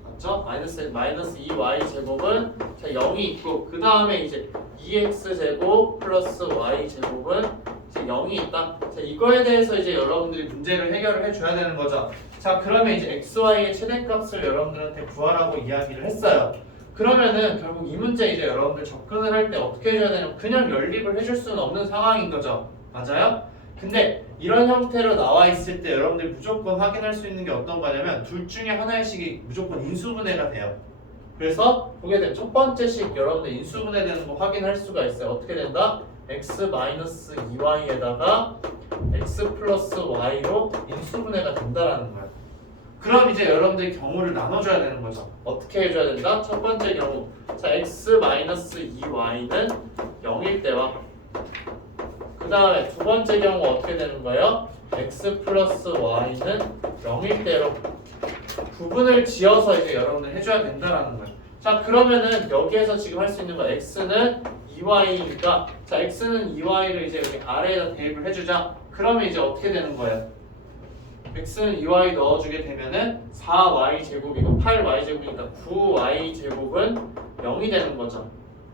맞죠? 마이너스 2y 제곱은 자 0이 있고 그 다음에 이제 2x 제곱 플러스 y 제곱은 이제 0이 있다. 자 이거에 대해서 이제 여러분들이 문제를 해결을 해줘야 되는 거죠. 자 그러면 이제 xy의 최대값을 여러분들한테 구하라고 이야기를 했어요. 그러면은 결국 이 문제 이제 여러분들 접근을 할 때 어떻게 해줘야 되냐면 그냥 연립을 해줄 수는 없는 상황인 거죠. 맞아요? 근데 이런 형태로 나와 있을 때 여러분들이 무조건 확인할 수 있는 게 어떤 거냐면 둘 중에 하나의 식이 무조건 인수분해가 돼요. 그래서 보게 된 첫 번째 식 여러분들 인수분해되는 거 확인할 수가 있어요. 어떻게 된다? x-2y에다가 x 플러스 y로 인수분해가 된다라는 거예요. 그럼 이제 여러분들이 경우를 나눠줘야 되는 거죠. 어떻게 해줘야 된다? 첫 번째 경우 자 x-2y는 0일 때와 그 다음에 두 번째 경우 어떻게 되는 거예요? x 플러스 y는 0일 때로 구분을 지어서 이제 여러분들 해줘야 된다라는 거예요. 자 그러면은 여기에서 지금 할 수 있는 거 x는 2y니까 자 x는 2y를 이제 여기 아래에다 대입을 해주자. 그러면 이제 어떻게 되는 거예요? x는 2y 넣어주게 되면은 4y 제곱이고 8y 제곱이니까 9y 제곱은 0이 되는 거죠.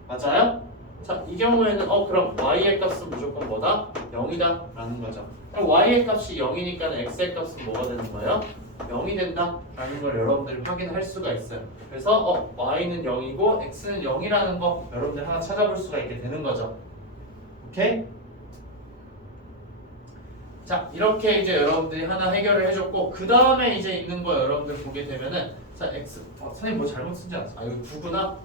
맞아요? 자, 이 경우에는 그럼 y의 값은 무조건 뭐다? 0이다 라는 거죠. 그럼 y의 값이 0이니까 x의 값은 뭐가 되는 거예요? 0이 된다 라는 걸 여러분들이 확인할 수가 있어요. 그래서 y는 0이고 x는 0이라는 거 여러분들 하나 찾아볼 수가 있게 되는 거죠. 오케이? 자, 이렇게 이제 여러분들이 하나 해결을 해줬고 그 다음에 이제 있는 거 여러분들 보게 되면은 자, x 선생님 뭐 잘못 쓰지 않았어? 아, 여기 9구나?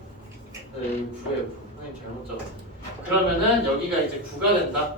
네, 여기 9예요. 선생님 잘못 적었어요. 그러면은 여기가 이제 9가 된다.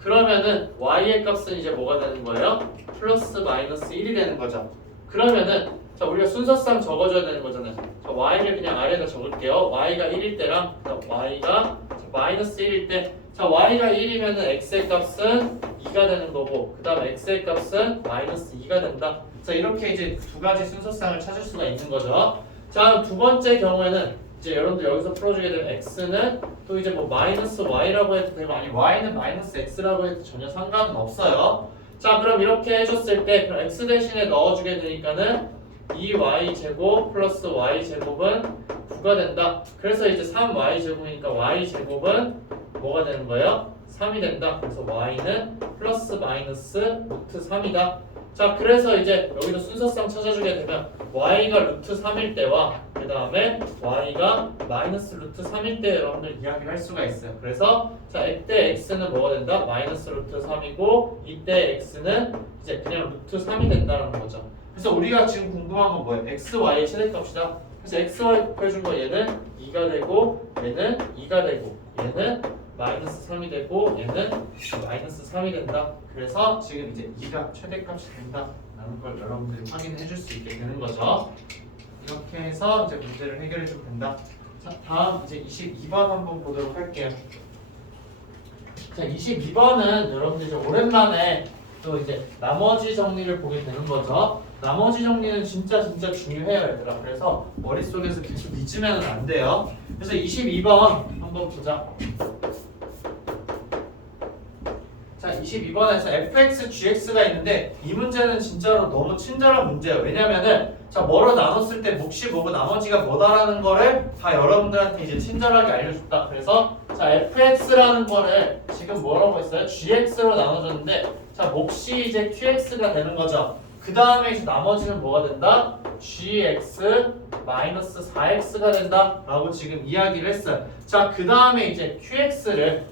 그러면은 y의 값은 이제 뭐가 되는 거예요? 플러스 마이너스 1이 되는 거죠. 그러면은 자 우리가 순서상 적어줘야 되는 거잖아요. 자 y를 그냥 아래에다 적을게요. y가 1일 때랑 y가 마이너스 1일 때 자 y가 1이면은 x의 값은 2가 되는 거고 그 다음 x의 값은 마이너스 2가 된다. 자 이렇게 이제 두 가지 순서상을 찾을 수가 있는 거죠. 자 두 번째 경우에는 이제 여러분들 여기서 풀어주게 되면 x는 또 이제 뭐 마이너스 y라고 해도 되고 아니 y는 마이너스 x라고 해도 전혀 상관은 없어요. 자 그럼 이렇게 해줬을 때 그럼 x 대신에 넣어주게 되니까는 2y 제곱 플러스 y 제곱은 9가 된다. 그래서 이제 3y 제곱이니까 y 제곱은 뭐가 되는 거예요? 3이 된다. 그래서 y는 플러스 마이너스 루트 3이다. 자 그래서 이제 여기도 순서상 찾아주게 되면 y가 루트 3일 때와 그 다음에 y가 마이너스 루트 3일 때 여러분들 이야기를 할 수가 있어요. 그래서 자 이때 x는 뭐가 된다? 마이너스 루트 3이고 이때 x는 이제 그냥 루트 3이 된다는 거죠. 그래서 우리가 지금 궁금한 건 뭐예요? x, y의 최대값이다. 그래서 x, y 곱해준 거 얘는 2가 되고 얘는 2가 되고 얘는 마이너스 3이 되고 얘는 마이너스 3이 된다. 그래서 지금 이제 2가 최대값이 된다 라는 걸 여러분들이 확인해 줄 수 있게 되는 거죠. 이렇게 해서 이제 문제를 해결해 주면 된다. 자, 다음 이제 22번 한번 보도록 할게요. 자, 22번은 여러분들 이제 오랜만에 또 이제 나머지 정리를 보게 되는 거죠. 나머지 정리는 진짜 중요해요, 얘들아. 그래서 머릿속에서 계속 잊으면 안 돼요. 그래서 22번 한번 보자. 자 22번에서 fx, gx가 있는데 이 문제는 진짜로 너무 친절한 문제예요. 왜냐면은 자 뭐로 나눴을 때 몫이 뭐고 나머지가 뭐다라는 거를 다 여러분들한테 이제 친절하게 알려줬다. 그래서 자 fx라는 거를 지금 뭐라고 했어요? gx로 나눠줬는데 자 몫이 이제 qx가 되는 거죠. 그 다음에 이제 나머지는 뭐가 된다? gx 마이너스 4x가 된다 라고 지금 이야기를 했어요. 자 그 다음에 이제 qx를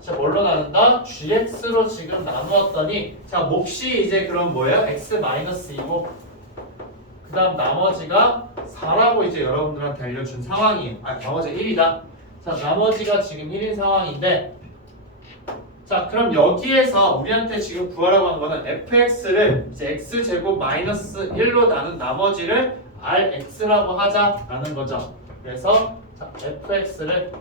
자 뭘로 나눈다? gx로 지금 나누었더니 자 몫이 이제 그럼 뭐예요? x 마이너스 2고 그 다음 나머지가 4라고 이제 여러분들한테 알려준 상황이에요. 나머지가 1이다. 자 나머지가 지금 1인 상황인데 자 그럼 여기에서 우리한테 지금 구하라고 한 거는 fx를 이제 x제곱 마이너스 1로 나눈 나머지를 rx라고 하자라는 거죠. 그래서 자 fx를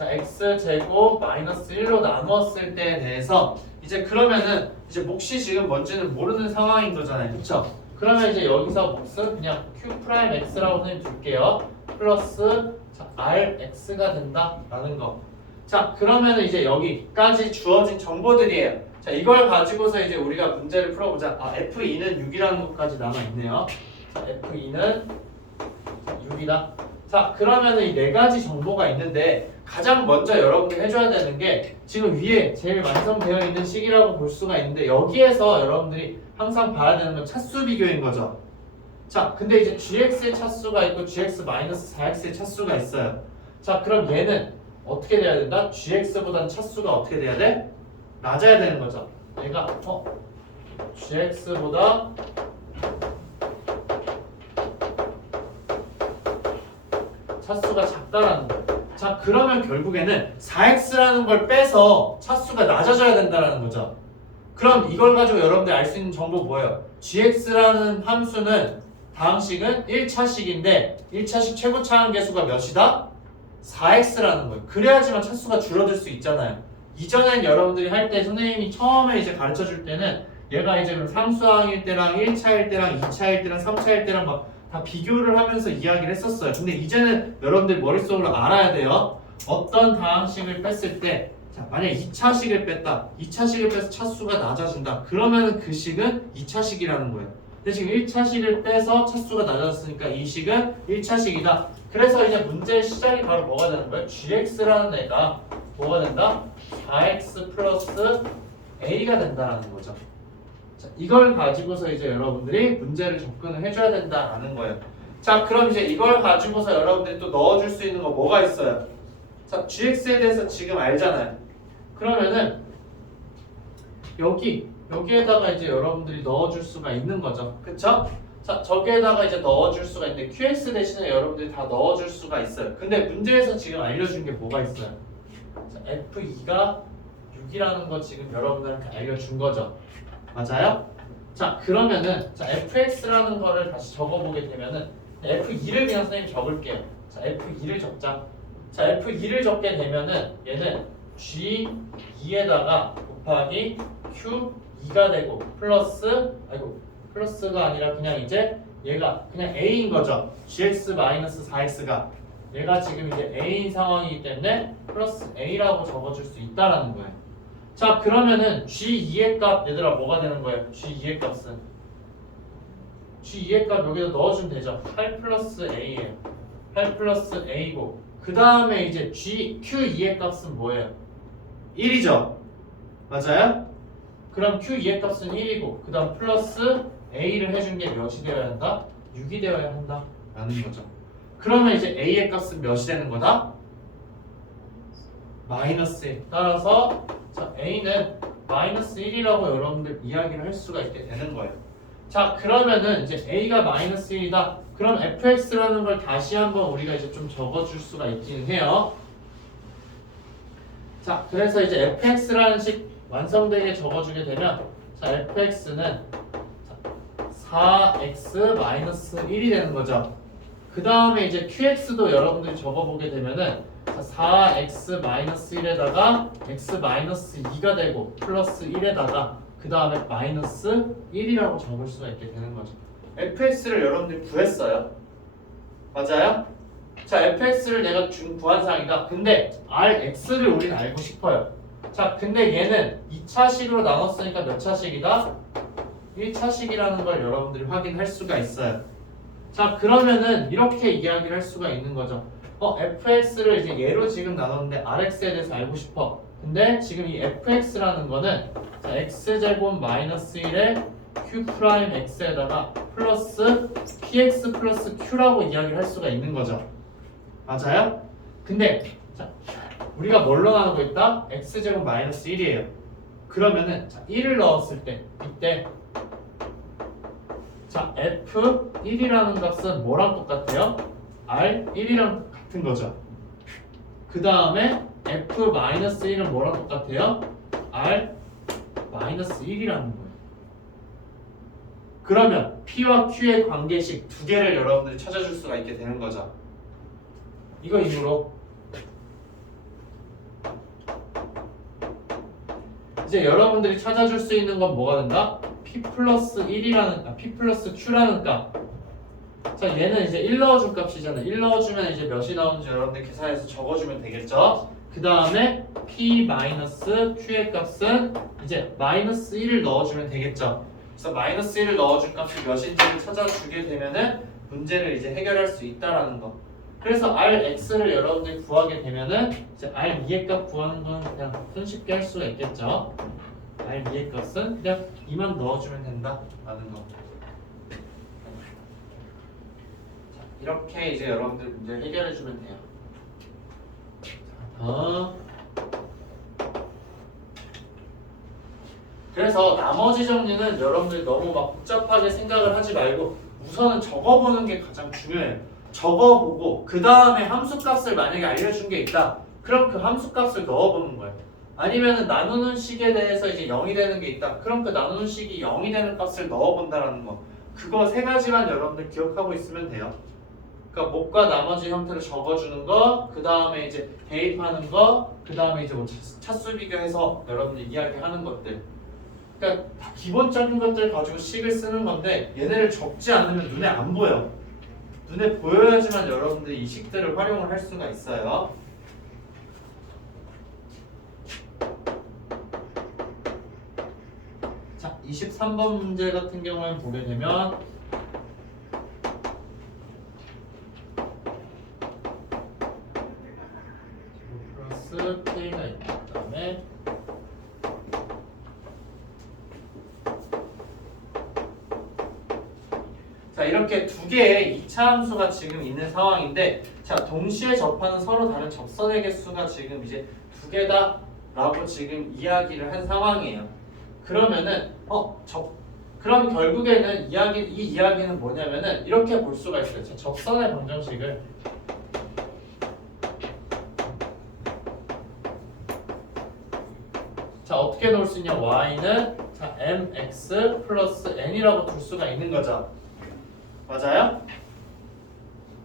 자 x제곱 마이너스 1로 나누었을 때에 대해서 이제 그러면은 이제 몫이 지금 뭔지는 모르는 상황인 거잖아요. 그쵸? 그러면 이제 여기서 몫은 그냥 q'x라고 선생님 줄게요. 플러스 자, rx가 된다라는 거. 자 그러면은 이제 여기까지 주어진 정보들이에요. 자 이걸 가지고서 이제 우리가 문제를 풀어보자. f2는 6이라는 것까지 남아있네요. 자 f2는 6이다. 자 그러면은 이 네 가지 정보가 있는데 가장 먼저 여러분들 해줘야 되는 게 지금 위에 제일 완성되어 있는 식이라고 볼 수가 있는데 여기에서 여러분들이 항상 봐야 되는 건 차수 비교인 거죠. 자 근데 이제 gx의 차수가 있고 gx-4x의 차수가 있어요. 자 그럼 얘는 어떻게 돼야 된다? gx보다는 차수가 어떻게 돼야 돼? 낮아야 되는 거죠. 얘가 gx보다 차수가 작다라는 거예요. 자 그러면 결국에는 4x라는 걸 빼서 차수가 낮아져야 된다는 거죠. 그럼 이걸 가지고 여러분들 알 수 있는 정보 뭐예요? gx라는 함수는 다항식은 1차식인데 1차식 최고 차항계수가 몇이다? 4x라는 거예요. 그래야지만 차수가 줄어들 수 있잖아요. 이전엔 여러분들이 할 때 선생님이 처음에 이제 가르쳐 줄 때는 얘가 이제 그럼 상수항일 때랑 1차일 때랑 2차일 때랑 3차일 때랑 막 다 비교를 하면서 이야기를 했었어요. 근데 이제는 여러분들 머릿속으로 알아야 돼요. 어떤 다항식을 뺐을 때 자, 만약 2차식을 뺐다. 2차식을 빼서 차수가 낮아진다. 그러면 그 식은 2차식이라는 거예요. 근데 지금 1차식을 빼서 차수가 낮아졌으니까 이 식은 1차식이다. 그래서 이제 문제의 시작이 바로 뭐가 되는 거예요? gx라는 애가 뭐가 된다? 4x 플러스 a가 된다는 거죠. 자, 이걸 가지고서 이제 여러분들이 문제를 접근을 해줘야 된다라는 거예요. 자, 그럼 이제 이걸 가지고서 여러분들이 또 넣어줄 수 있는 거 뭐가 있어요? 자, gx에 대해서 지금 알잖아요. 그러면은 여기에다가 이제 여러분들이 넣어줄 수가 있는 거죠. 그쵸? 자, 저기에다가 이제 넣어줄 수가 있는데 qx 대신에 여러분들이 다 넣어줄 수가 있어요. 근데 문제에서 지금 알려준 게 뭐가 있어요? 자, f2가 6이라는 거 지금 여러분들한테 알려준 거죠. 맞아요? 자 그러면은 자 fx라는 거를 다시 적어보게 되면은 f2를 그냥 선생님 적을게요. 자 f2를 적자. 자 f2를 적게 되면은 얘는 g2에다가 곱하기 q2가 되고 플러스가 아니라 그냥 이제 얘가 그냥 a인 거죠. gx-4x가 얘가 지금 이제 a인 상황이기 때문에 플러스 a라고 적어줄 수 있다라는 거예요. 자 그러면은 G2의 값 얘들아 뭐가 되는 거예요? G2의 값은 G2의 값 여기다 넣어주면 되죠. 8 플러스 A예요. 8 플러스 A고 그 다음에 이제 Q2의 값은 뭐예요? 1이죠. 맞아요? 그럼 Q2의 값은 1이고 그 다음 플러스 A를 해준 게 몇이 되어야 한다? 6이 되어야 한다 라는 거죠. 그러면 이제 A의 값은 몇이 되는 거다? 마이너스 1. 따라서 자, A는 마이너스 1이라고 여러분들 이야기를 할 수가 있게 되는 거예요. 자, 그러면은 이제 A가 마이너스 1이다. 그럼 fx라는 걸 다시 한번 우리가 이제 좀 적어줄 수가 있기는 해요. 자, 그래서 이제 fx라는 식 완성되게 적어주게 되면 자, fx는 4x 마이너스 1이 되는 거죠. 그 다음에 이제 qx도 여러분들이 적어보게 되면은 4x-1에다가 x-2가 되고 플러스 1에다가 그 다음에 마이너스 1이라고 적을 수가 있게 되는 거죠. fx를 여러분들이 구했어요. 맞아요? 자, fx를 내가 구한 상이다. 근데 rx를 우리는 알고 싶어요. 자, 근데 얘는 2차식으로 나눴으니까 몇 차식이다? 1차식이라는 걸 여러분들이 확인할 수가 있어요. 자, 그러면은 이렇게 이야기를 할 수가 있는 거죠. fx를 이제 얘로 지금 나눴는데 rx에 대해서 알고 싶어. 근데 지금 이 fx라는 거는 자, x제곱 마이너스 1에 q 프라임 x에다가 플러스 px 플러스 q라고 이야기를 할 수가 있는 거죠. 맞아요? 근데 자, 우리가 뭘로 나누고 있다? x제곱 마이너스 1이에요. 그러면은 자, 1을 넣었을 때 이때 자, f1이라는 값은 뭐랑 똑같아요? r1이랑 같은 거죠. 그 다음에 f-1은 뭐랑 똑같아요? r-1이라는 거예요. 그러면 p와 q의 관계식 두 개를 여러분들이 찾아줄 수가 있게 되는 거죠. 이거 이후로 이제 여러분들이 찾아줄 수 있는 건 뭐가 된다? p 플러스 1이라는 p 플러스 q라는 값. 자, 얘는 이제 1 넣어줄 값이잖아요. 1 넣어주면 이제 몇이 나오는지 여러분들 계산해서 적어주면 되겠죠. 그 다음에 p 마이너스 q의 값은 이제 마이너스 1을 넣어주면 되겠죠. 그래서 마이너스 1을 넣어줄 값이 몇인지를 찾아주게 되면은 문제를 이제 해결할 수 있다라는 거. 그래서 rx를 여러분들이 구하게 되면은 이제 r2의 값 구하는 건 그냥 손쉽게 할 수가 있겠죠. r2의 값은 그냥 2만 넣어주면 된다라는 거. 자, 이렇게 이제 여러분들 문제를 해결해주면 돼요. 그래서 나머지 정리는 여러분들이 너무 막 복잡하게 생각을 하지 말고 우선은 적어보는 게 가장 중요해요. 적어보고 그 다음에 함수값을 만약에 알려준 게 있다. 그럼 그 함수값을 넣어보는 거예요. 아니면은 나누는 식에 대해서 이제 0이 되는 게 있다. 그럼 그 나누는 식이 0이 되는 값을 넣어본다라는 거. 그거 세 가지만 여러분들 기억하고 있으면 돼요. 그러니까 목과 나머지 형태를 적어주는 거, 그 다음에 이제 대입하는 거, 그 다음에 이제 뭐 차수 비교해서 여러분들 이야기하는 것들. 그러니까 다 기본적인 것들 가지고 식을 쓰는 건데 얘네를 적지 않으면 눈에 안 보여. 눈에 보여야지만 여러분들이 이 식들을 활용을 할 수가 있어요. 자, 23번 문제 같은 경우에 보게 되면 플러스 k가 있는 다음에 자, 이렇게 두 개의 2차 함수가 지금 있는 상황인데 자, 동시에 접하는 서로 다른 접선의 개수가 지금 이제 두 개다 라고 지금 이야기를 한 상황이에요. 그러면은 그럼 결국에는 이 이야기는 뭐냐면은 이렇게 볼 수가 있어요. 자, 접선의 방정식을 자, 어떻게 놓을 수 있냐? y는 자, mx 플러스 n이라고 둘 수가 있는 거죠. 맞아요?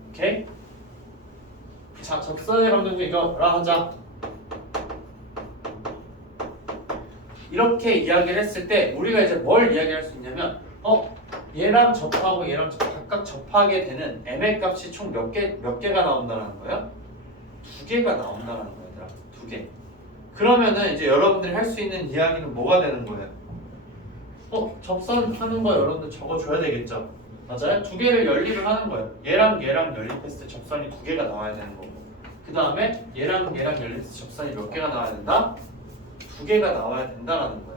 오케이? 자, 접선의 방정식 이거라 하자. 이렇게 이야기를 했을 때 우리가 이제 뭘 이야기할 수 있냐면 얘랑 접하고 얘랑 각각 접하게 되는 m의 값이 총 몇 개가 나온다는 거예요? 2개가 나온다는 거예요, 얘들아. 2개. 그러면은 이제 여러분들이 할 수 있는 이야기는 뭐가 되는 거예요? 접선하는 거 여러분들 적어줘야 되겠죠? 맞아요? 2개를 연립을 하는 거예요. 얘랑 연립했을 때 접선이 2개가 나와야 되는 거고 그 다음에 얘랑 연립했을 때 접선이 몇 개가 나와야 된다? 2개가 나와야 된다라는 거예요.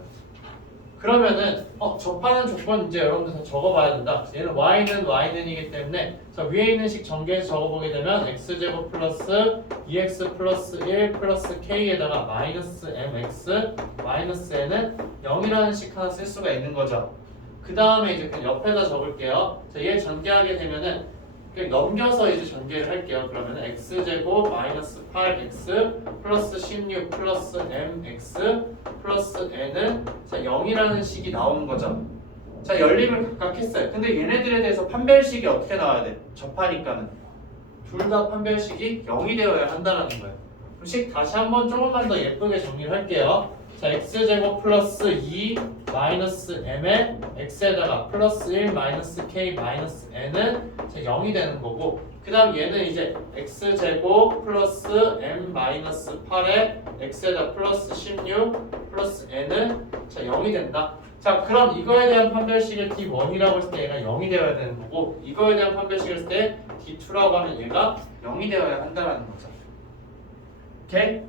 그러면은 접하는 조건 이제 여러분들 다 적어봐야 된다. 얘는 y는 y는이기 때문에 자, 위에 있는 식 전개해서 적어보게 되면 x제곱 플러스 2x 플러스 1 플러스 k에다가 마이너스 mx 마이너스 n은 0이라는 식 하나 쓸 수가 있는 거죠. 그 다음에 이제 그냥 옆에다 적을게요. 자, 얘 전개하게 되면은 그냥 넘겨서 이제 전개를 할게요. 그러면은 x제곱 마이너스 8x 플러스 16 플러스 mx 플러스 n은 자 0이라는 식이 나오는 거죠. 자, 연립을 각각 했어요. 근데 얘네들에 대해서 판별식이 어떻게 나와야 돼? 접하니까는 둘 다 판별식이 0이 되어야 한다는 거예요. 그럼 식 다시 한번 조금만 더 예쁘게 정리를 할게요. 자 x제곱 플러스 2 마이너스 m에 x에다가 플러스 1 마이너스 k 마이너스 n은 자 0이 되는 거고 그 다음 얘는 이제 x제곱 플러스 m 마이너스 8에 x에다 플러스 16 플러스 n은 자 0이 된다. 자 그럼 이거에 대한 판별식을 D1이라고 했을 때 얘가 0이 되어야 되는 거고 이거에 대한 판별식을 했을 때 D2라고 하면 얘가 0이 되어야 한다는 거죠. 오케이?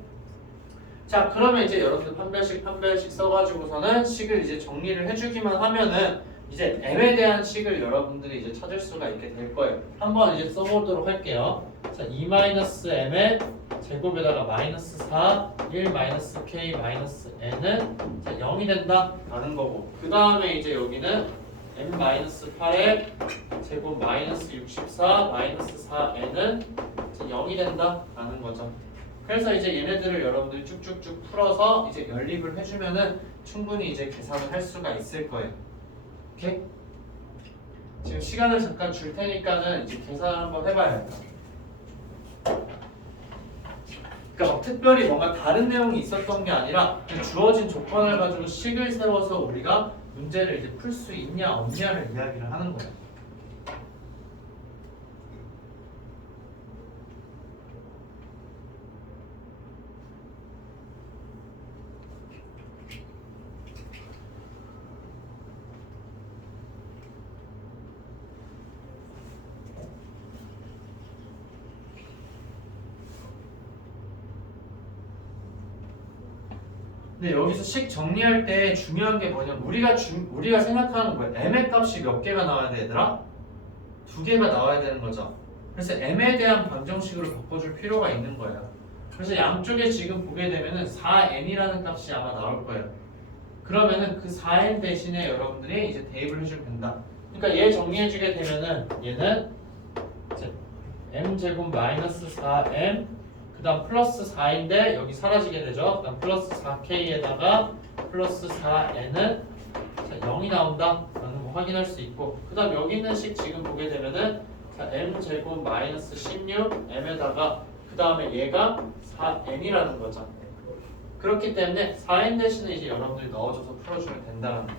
자 그러면 이제 여러분들 판별식 써가지고서는 식을 이제 정리를 해주기만 하면은 이제 m에 대한 식을 여러분들이 이제 찾을 수가 있게 될 거예요. 한번 이제 써보도록 할게요. 자 2-m의 제곱에다가 마이너스 4, 1 마이너스 k 마이너스 n은 자 0이 된다 라는 거고 그 다음에 이제 여기는 m 마이너스 8의 제곱 마이너스 64 마이너스 4n은 0이 된다 라는 거죠. 그래서 이제 얘네들을 여러분들이 쭉쭉쭉 풀어서 이제 연립을 해주면은 충분히 이제 계산을 할 수가 있을 거예요. 오케이? 지금 시간을 잠깐 줄 테니까는 이제 계산을 한번 해봐야 돼요. 그러니까 막 특별히 뭔가 다른 내용이 있었던 게 아니라 주어진 조건을 가지고 식을 세워서 우리가 문제를 이제 풀 수 있냐 없냐를 이야기를 하는 거예요. 근데 여기서 식 정리할 때 중요한 게 뭐냐면 우리가 생각하는 거예요. m의 값이 몇 개가 나와야 돼 얘들아? 2개가 나와야 되는 거죠. 그래서 m에 대한 방정식으로 바꿔줄 필요가 있는 거예요. 그래서 양쪽에 지금 보게 되면은 4n이라는 값이 아마 나올 거예요. 그러면은 그 4n 대신에 여러분들이 이제 대입을 해주면 된다. 그러니까 얘 정리해주게 되면은 얘는 이제 m제곱 마이너스 4m 그 다음 플러스 4인데 여기 사라지게 되죠. 그 다음 플러스 4k에다가 플러스 4n은 0이 나온다 라는 거 확인할 수 있고 그 다음 여기 있는 식 지금 보게 되면은 자, m제곱 마이너스 16 m에다가 그 다음에 얘가 4n이라는 거죠. 그렇기 때문에 4n 대신에 이제 여러분들이 넣어줘서 풀어주면 된다는 거.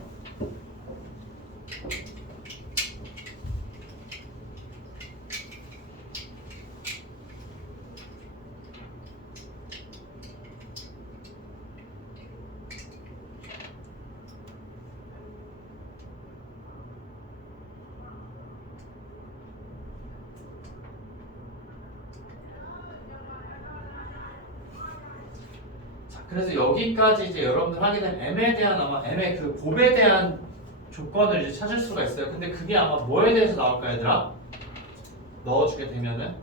그래서 여기까지 이제 여러분들 하게 되면 m에 대한 아마 m의 그 곱에 대한 조건을 이제 찾을 수가 있어요. 근데 그게 아마 뭐에 대해서 나올까 얘들아? 넣어주게 되면은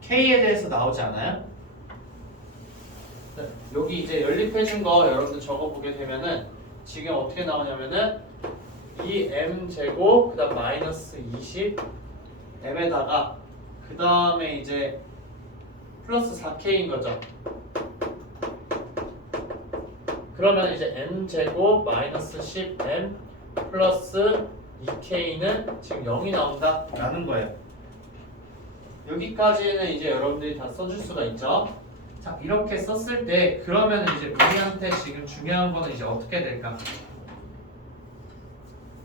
k에 대해서 나오지 않아요? 네, 여기 이제 연립해준 거 여러분들 적어보게 되면은 지금 어떻게 나오냐면은 이 m 제곱 그다음 마이너스 20 m에다가 그 다음에 이제 플러스 4k인 거죠. 그러면 이제 m제곱 마이너스 10m 플러스 2k는 지금 0이 나온다 라는 거예요. 여기까지는 이제 여러분들이 다 써줄 수가 있죠. 자 이렇게 썼을 때 그러면 이제 우리한테 지금 중요한 거는 이제 어떻게 될까?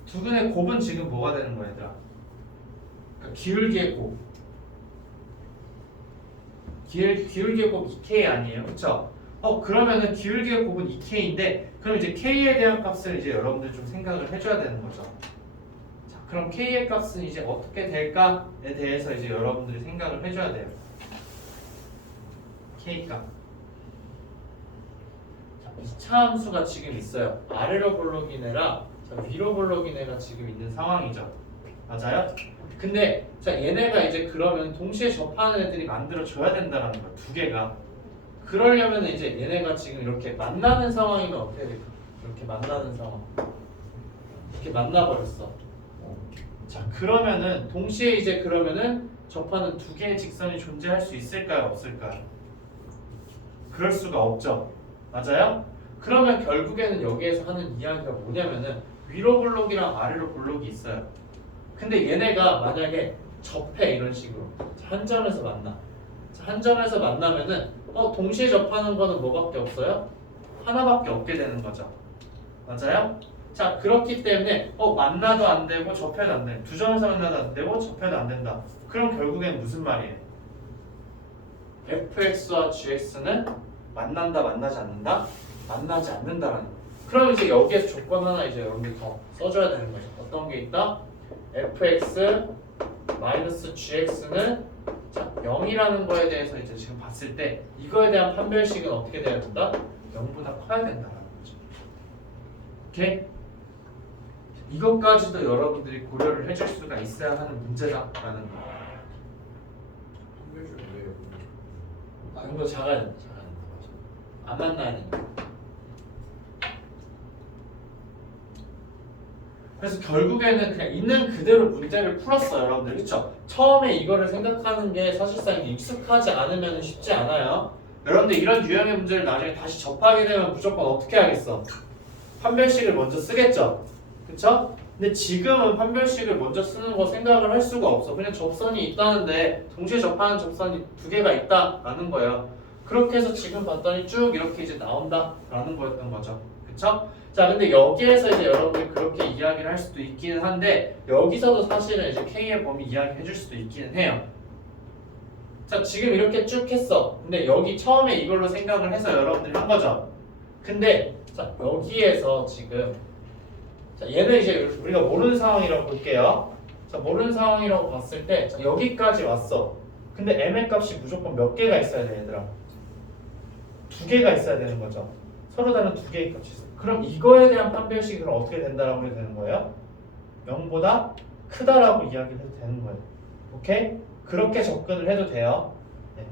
두근의 곱은 지금 뭐가 되는 거야 얘들아? 그러니까 기울기의 곱 기울기의 곱 2k 아니에요? 그쵸? 그러면은 기울기의 곱은 2k인데 그럼 이제 k에 대한 값을 이제 여러분들 좀 생각을 해줘야 되는 거죠. 자, 그럼 k의 값은 이제 어떻게 될까에 대해서 이제 여러분들이 생각을 해줘야 돼요. k 값. 자, 2차 함수가 지금 있어요. 아래로 볼록인 애랑 위로 볼록인 애가 지금 있는 상황이죠. 맞아요? 근데 자 얘네가 이제 그러면 동시에 접하는 애들이 만들어줘야 된다는 거야. 두 개가. 그러려면 이제 얘네가 지금 이렇게 만나는 상황이면 어떻게 될까? 이렇게 만나는 상황. 이렇게 만나버렸어. 자 그러면은 동시에 이제 그러면은 접하는 두 개의 직선이 존재할 수 있을까요? 없을까요? 그럴 수가 없죠. 맞아요? 그러면 결국에는 여기에서 하는 이야기가 뭐냐면은 위로 볼록이랑 아래로 볼록이 있어요. 근데 얘네가 만약에 접해 이런 식으로 한 점에서 만나. 한 점에서 만나면은 동시에 접하는 거는 뭐밖에 없어요? 하나밖에 없게 되는 거죠. 맞아요? 자, 그렇기 때문에 만나도 안 되고 접해도 안 돼. 두 점에서 만나도 안 되고 접해도 안 된다. 그럼 결국엔 무슨 말이에요? fx와 gx는 만난다, 만나지 않는다? 만나지 않는다라는 거. 그럼 이제 여기에서 조건 하나 이제 여러분들 더 써줘야 되는 거죠. 어떤 게 있다? fx 마이너스 gx는 자, 0이라는 거에 대해서 이제 지금 봤을 때 이거에 대한 판별식은 어떻게 돼야 된다? 0보다 커야 된다라는 거죠. 오케이? 이것까지도 여러분들이 고려를 해줄 수가 있어야 하는 문제다라는 거. 한별식 왜요? 이거 작아야 된다. 안 만나야 되니까. 그래서 결국에는 그냥 있는 그대로 문제를 풀었어요, 여러분들. 그렇죠? 처음에 이거를 생각하는 게 사실상 익숙하지 않으면 쉽지 않아요. 여러분들 이런 유형의 문제를 나중에 다시 접하게 되면 무조건 어떻게 하겠어? 판별식을 먼저 쓰겠죠? 그쵸? 근데 지금은 판별식을 먼저 쓰는 거 생각을 할 수가 없어. 그냥 접선이 있다는데 동시에 접하는 접선이 두 개가 있다라는 거예요. 그렇게 해서 지금 봤더니 쭉 이렇게 이제 나온다라는 거였던 거죠. 그쵸? 자, 근데 여기에서 이제 여러분들이 그렇게 이야기를 할 수도 있기는 한데 여기서도 사실은 이제 K의 범위 이야기 해줄 수도 있기는 해요. 자, 지금 이렇게 쭉 했어. 근데 여기 처음에 이걸로 생각을 해서 여러분들이 한 거죠. 근데 자, 여기에서 지금 자, 얘는 이제 우리가 모르는 상황이라고 볼게요. 자, 모르는 상황이라고 봤을 때 자, 여기까지 왔어. 근데 m의 값이 무조건 몇 개가 있어야 돼, 얘들아? 두 개가 있어야 되는 거죠. 서로 다른 두 개의 값이 있어. 그럼 이거에 대한 판별식이 그럼 어떻게 된다라고 해도 되는 거예요? 0보다 크다라고 이야기를 해도 되는 거예요. 오케이? 그렇게 접근을 해도 돼요. 네.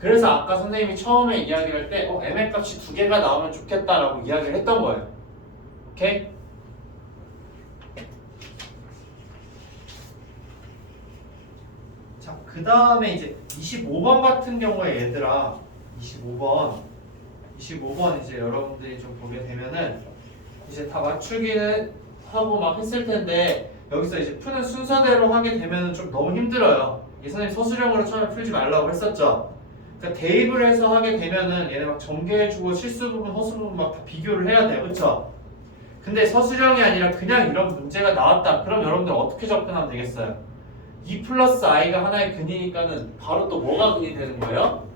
그래서 아까 선생님이 처음에 이야기를 할 때 m의 값이 두 개가 나오면 좋겠다라고 이야기를 했던 거예요. 오케이? 자, 그 다음에 이제 25번 같은 경우에 얘들아 25번 이제 여러분들이 좀 보게 되면은 이제 다 맞추기는 하고 막 했을 텐데 여기서 이제 푸는 순서대로 하게 되면은 좀 너무 힘들어요. 예선생님 서술형으로 처음에 풀지 말라고 했었죠. 그러니까 대입을 해서 하게 되면은 얘네 막 전개해주고 실수 부분, 허수 부분 막 다 비교를 해야 돼요. 그쵸? 근데 서술형이 아니라 그냥 이런 문제가 나왔다. 그럼 여러분들 어떻게 접근하면 되겠어요? 2 플러스 i가 하나의 근이니까는 바로 또 뭐가 근이 되는 거예요?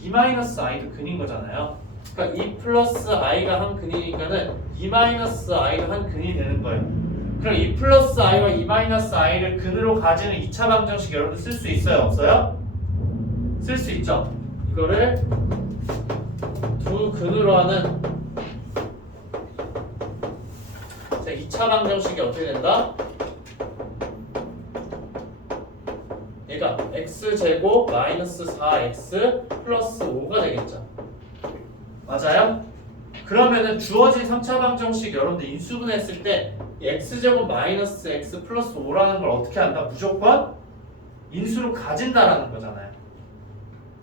2 마이너스 i도 근인 거잖아요. 그러니까 2 플러스 i가 한 근이니까는 2 마이너스 i가 한 근이 되는 거예요. 그럼 2 플러스 i와 2 마이너스 i를 근으로 가지는 2차 방정식 여러분 쓸 수 있어요? 없어요? 쓸 수 있죠. 이거를 두 근으로 하는 자, 2차 방정식이 어떻게 된다? 얘가 x제곱 마이너스 4x 플러스 5가 되겠죠. 맞아요? 그러면은 주어진 3차 방정식 여러분들 인수분해했을 때 x제곱 마이너스 x 플러스 5라는 걸 어떻게 한다? 무조건 인수로 가진다라는 거잖아요.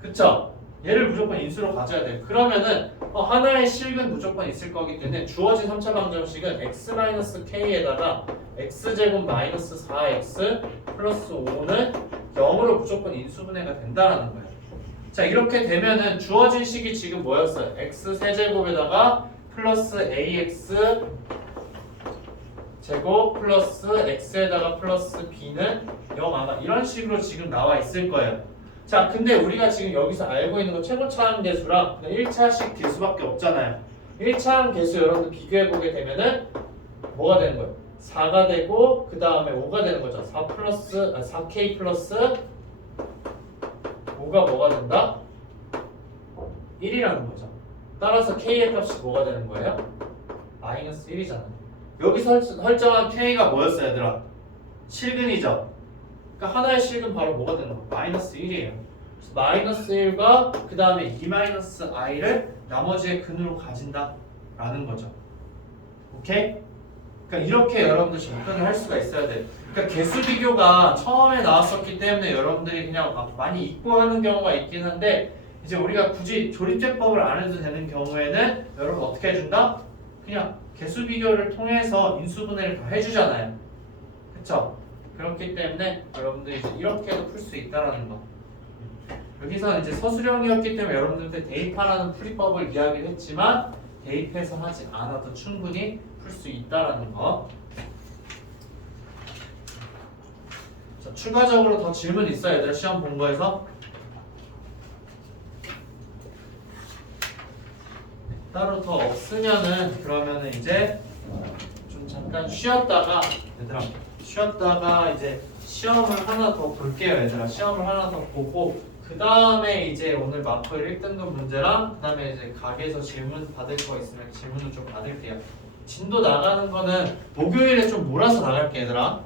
그쵸? 얘를 무조건 인수로 가져야 돼. 그러면은 하나의 실근 무조건 있을 거기 때문에 주어진 3차 방정식은 x-k에다가 x제곱 마이너스 4x 플러스 5는 0으로 무조건 인수분해가 된다라는 거예요. 자, 이렇게 되면은 주어진 식이 지금 뭐였어요? x 세제곱에다가 플러스 ax 제곱 플러스 x에다가 플러스 b는 0 아마 이런 식으로 지금 나와 있을 거예요. 자, 근데 우리가 지금 여기서 알고 있는 거 최고차항 계수랑 1차식 계수밖에 없잖아요. 1차항 계수 여러분들 비교해보게 되면은 뭐가 되는 거예요? 4가 되고 그 다음에 5가 되는 거죠. 4k 플러스 5가 뭐가 된다? 1이라는 거죠. 따라서 k의 값이 뭐가 되는 거예요? 마이너스 1이잖아요. 여기서 설정한 k가 뭐였어요, 얘들아? 실근이죠. 그러니까 하나의 실근 바로 뭐가 되는 거예요? 마이너스 1이에요. 그래서 마이너스 1과 그 다음에 2 마이너스 i를 나머지의 근으로 가진다라는 거죠. 오케이? 그러니까 이렇게 여러분들 접근을 할 수가 있어야 돼요. 그러니까 개수 비교가 처음에 나왔었기 때문에 여러분들이 그냥 막 많이 잊고 하는 경우가 있긴 한데 이제 우리가 굳이 조립제법을 안 해도 되는 경우에는 여러분 어떻게 해준다? 그냥 개수 비교를 통해서 인수분해를 다 해주잖아요. 그쵸? 그렇기 때문에 여러분들이 이제 이렇게도 풀 수 있다라는 거. 여기서 이제 서술형이었기 때문에 여러분들한테 대입하라는 풀이법을 이야기를 했지만 대입해서 하지 않아도 충분히 풀 수 있다라는 거. 자, 추가적으로 더 질문 있어요, 얘들아? 시험 본 거에서? 따로 더 없으면은 그러면은 이제 좀 잠깐 쉬었다가 얘들아 쉬었다가 이제 시험을 하나 더 볼게요, 얘들아. 시험을 하나 더 보고 그 다음에 이제 오늘 마포 1등급 문제랑 그 다음에 이제 가게에서 질문 받을 거 있으면 질문을 좀 받을게요. 진도 나가는 거는 목요일에 좀 몰아서 나갈게, 얘들아.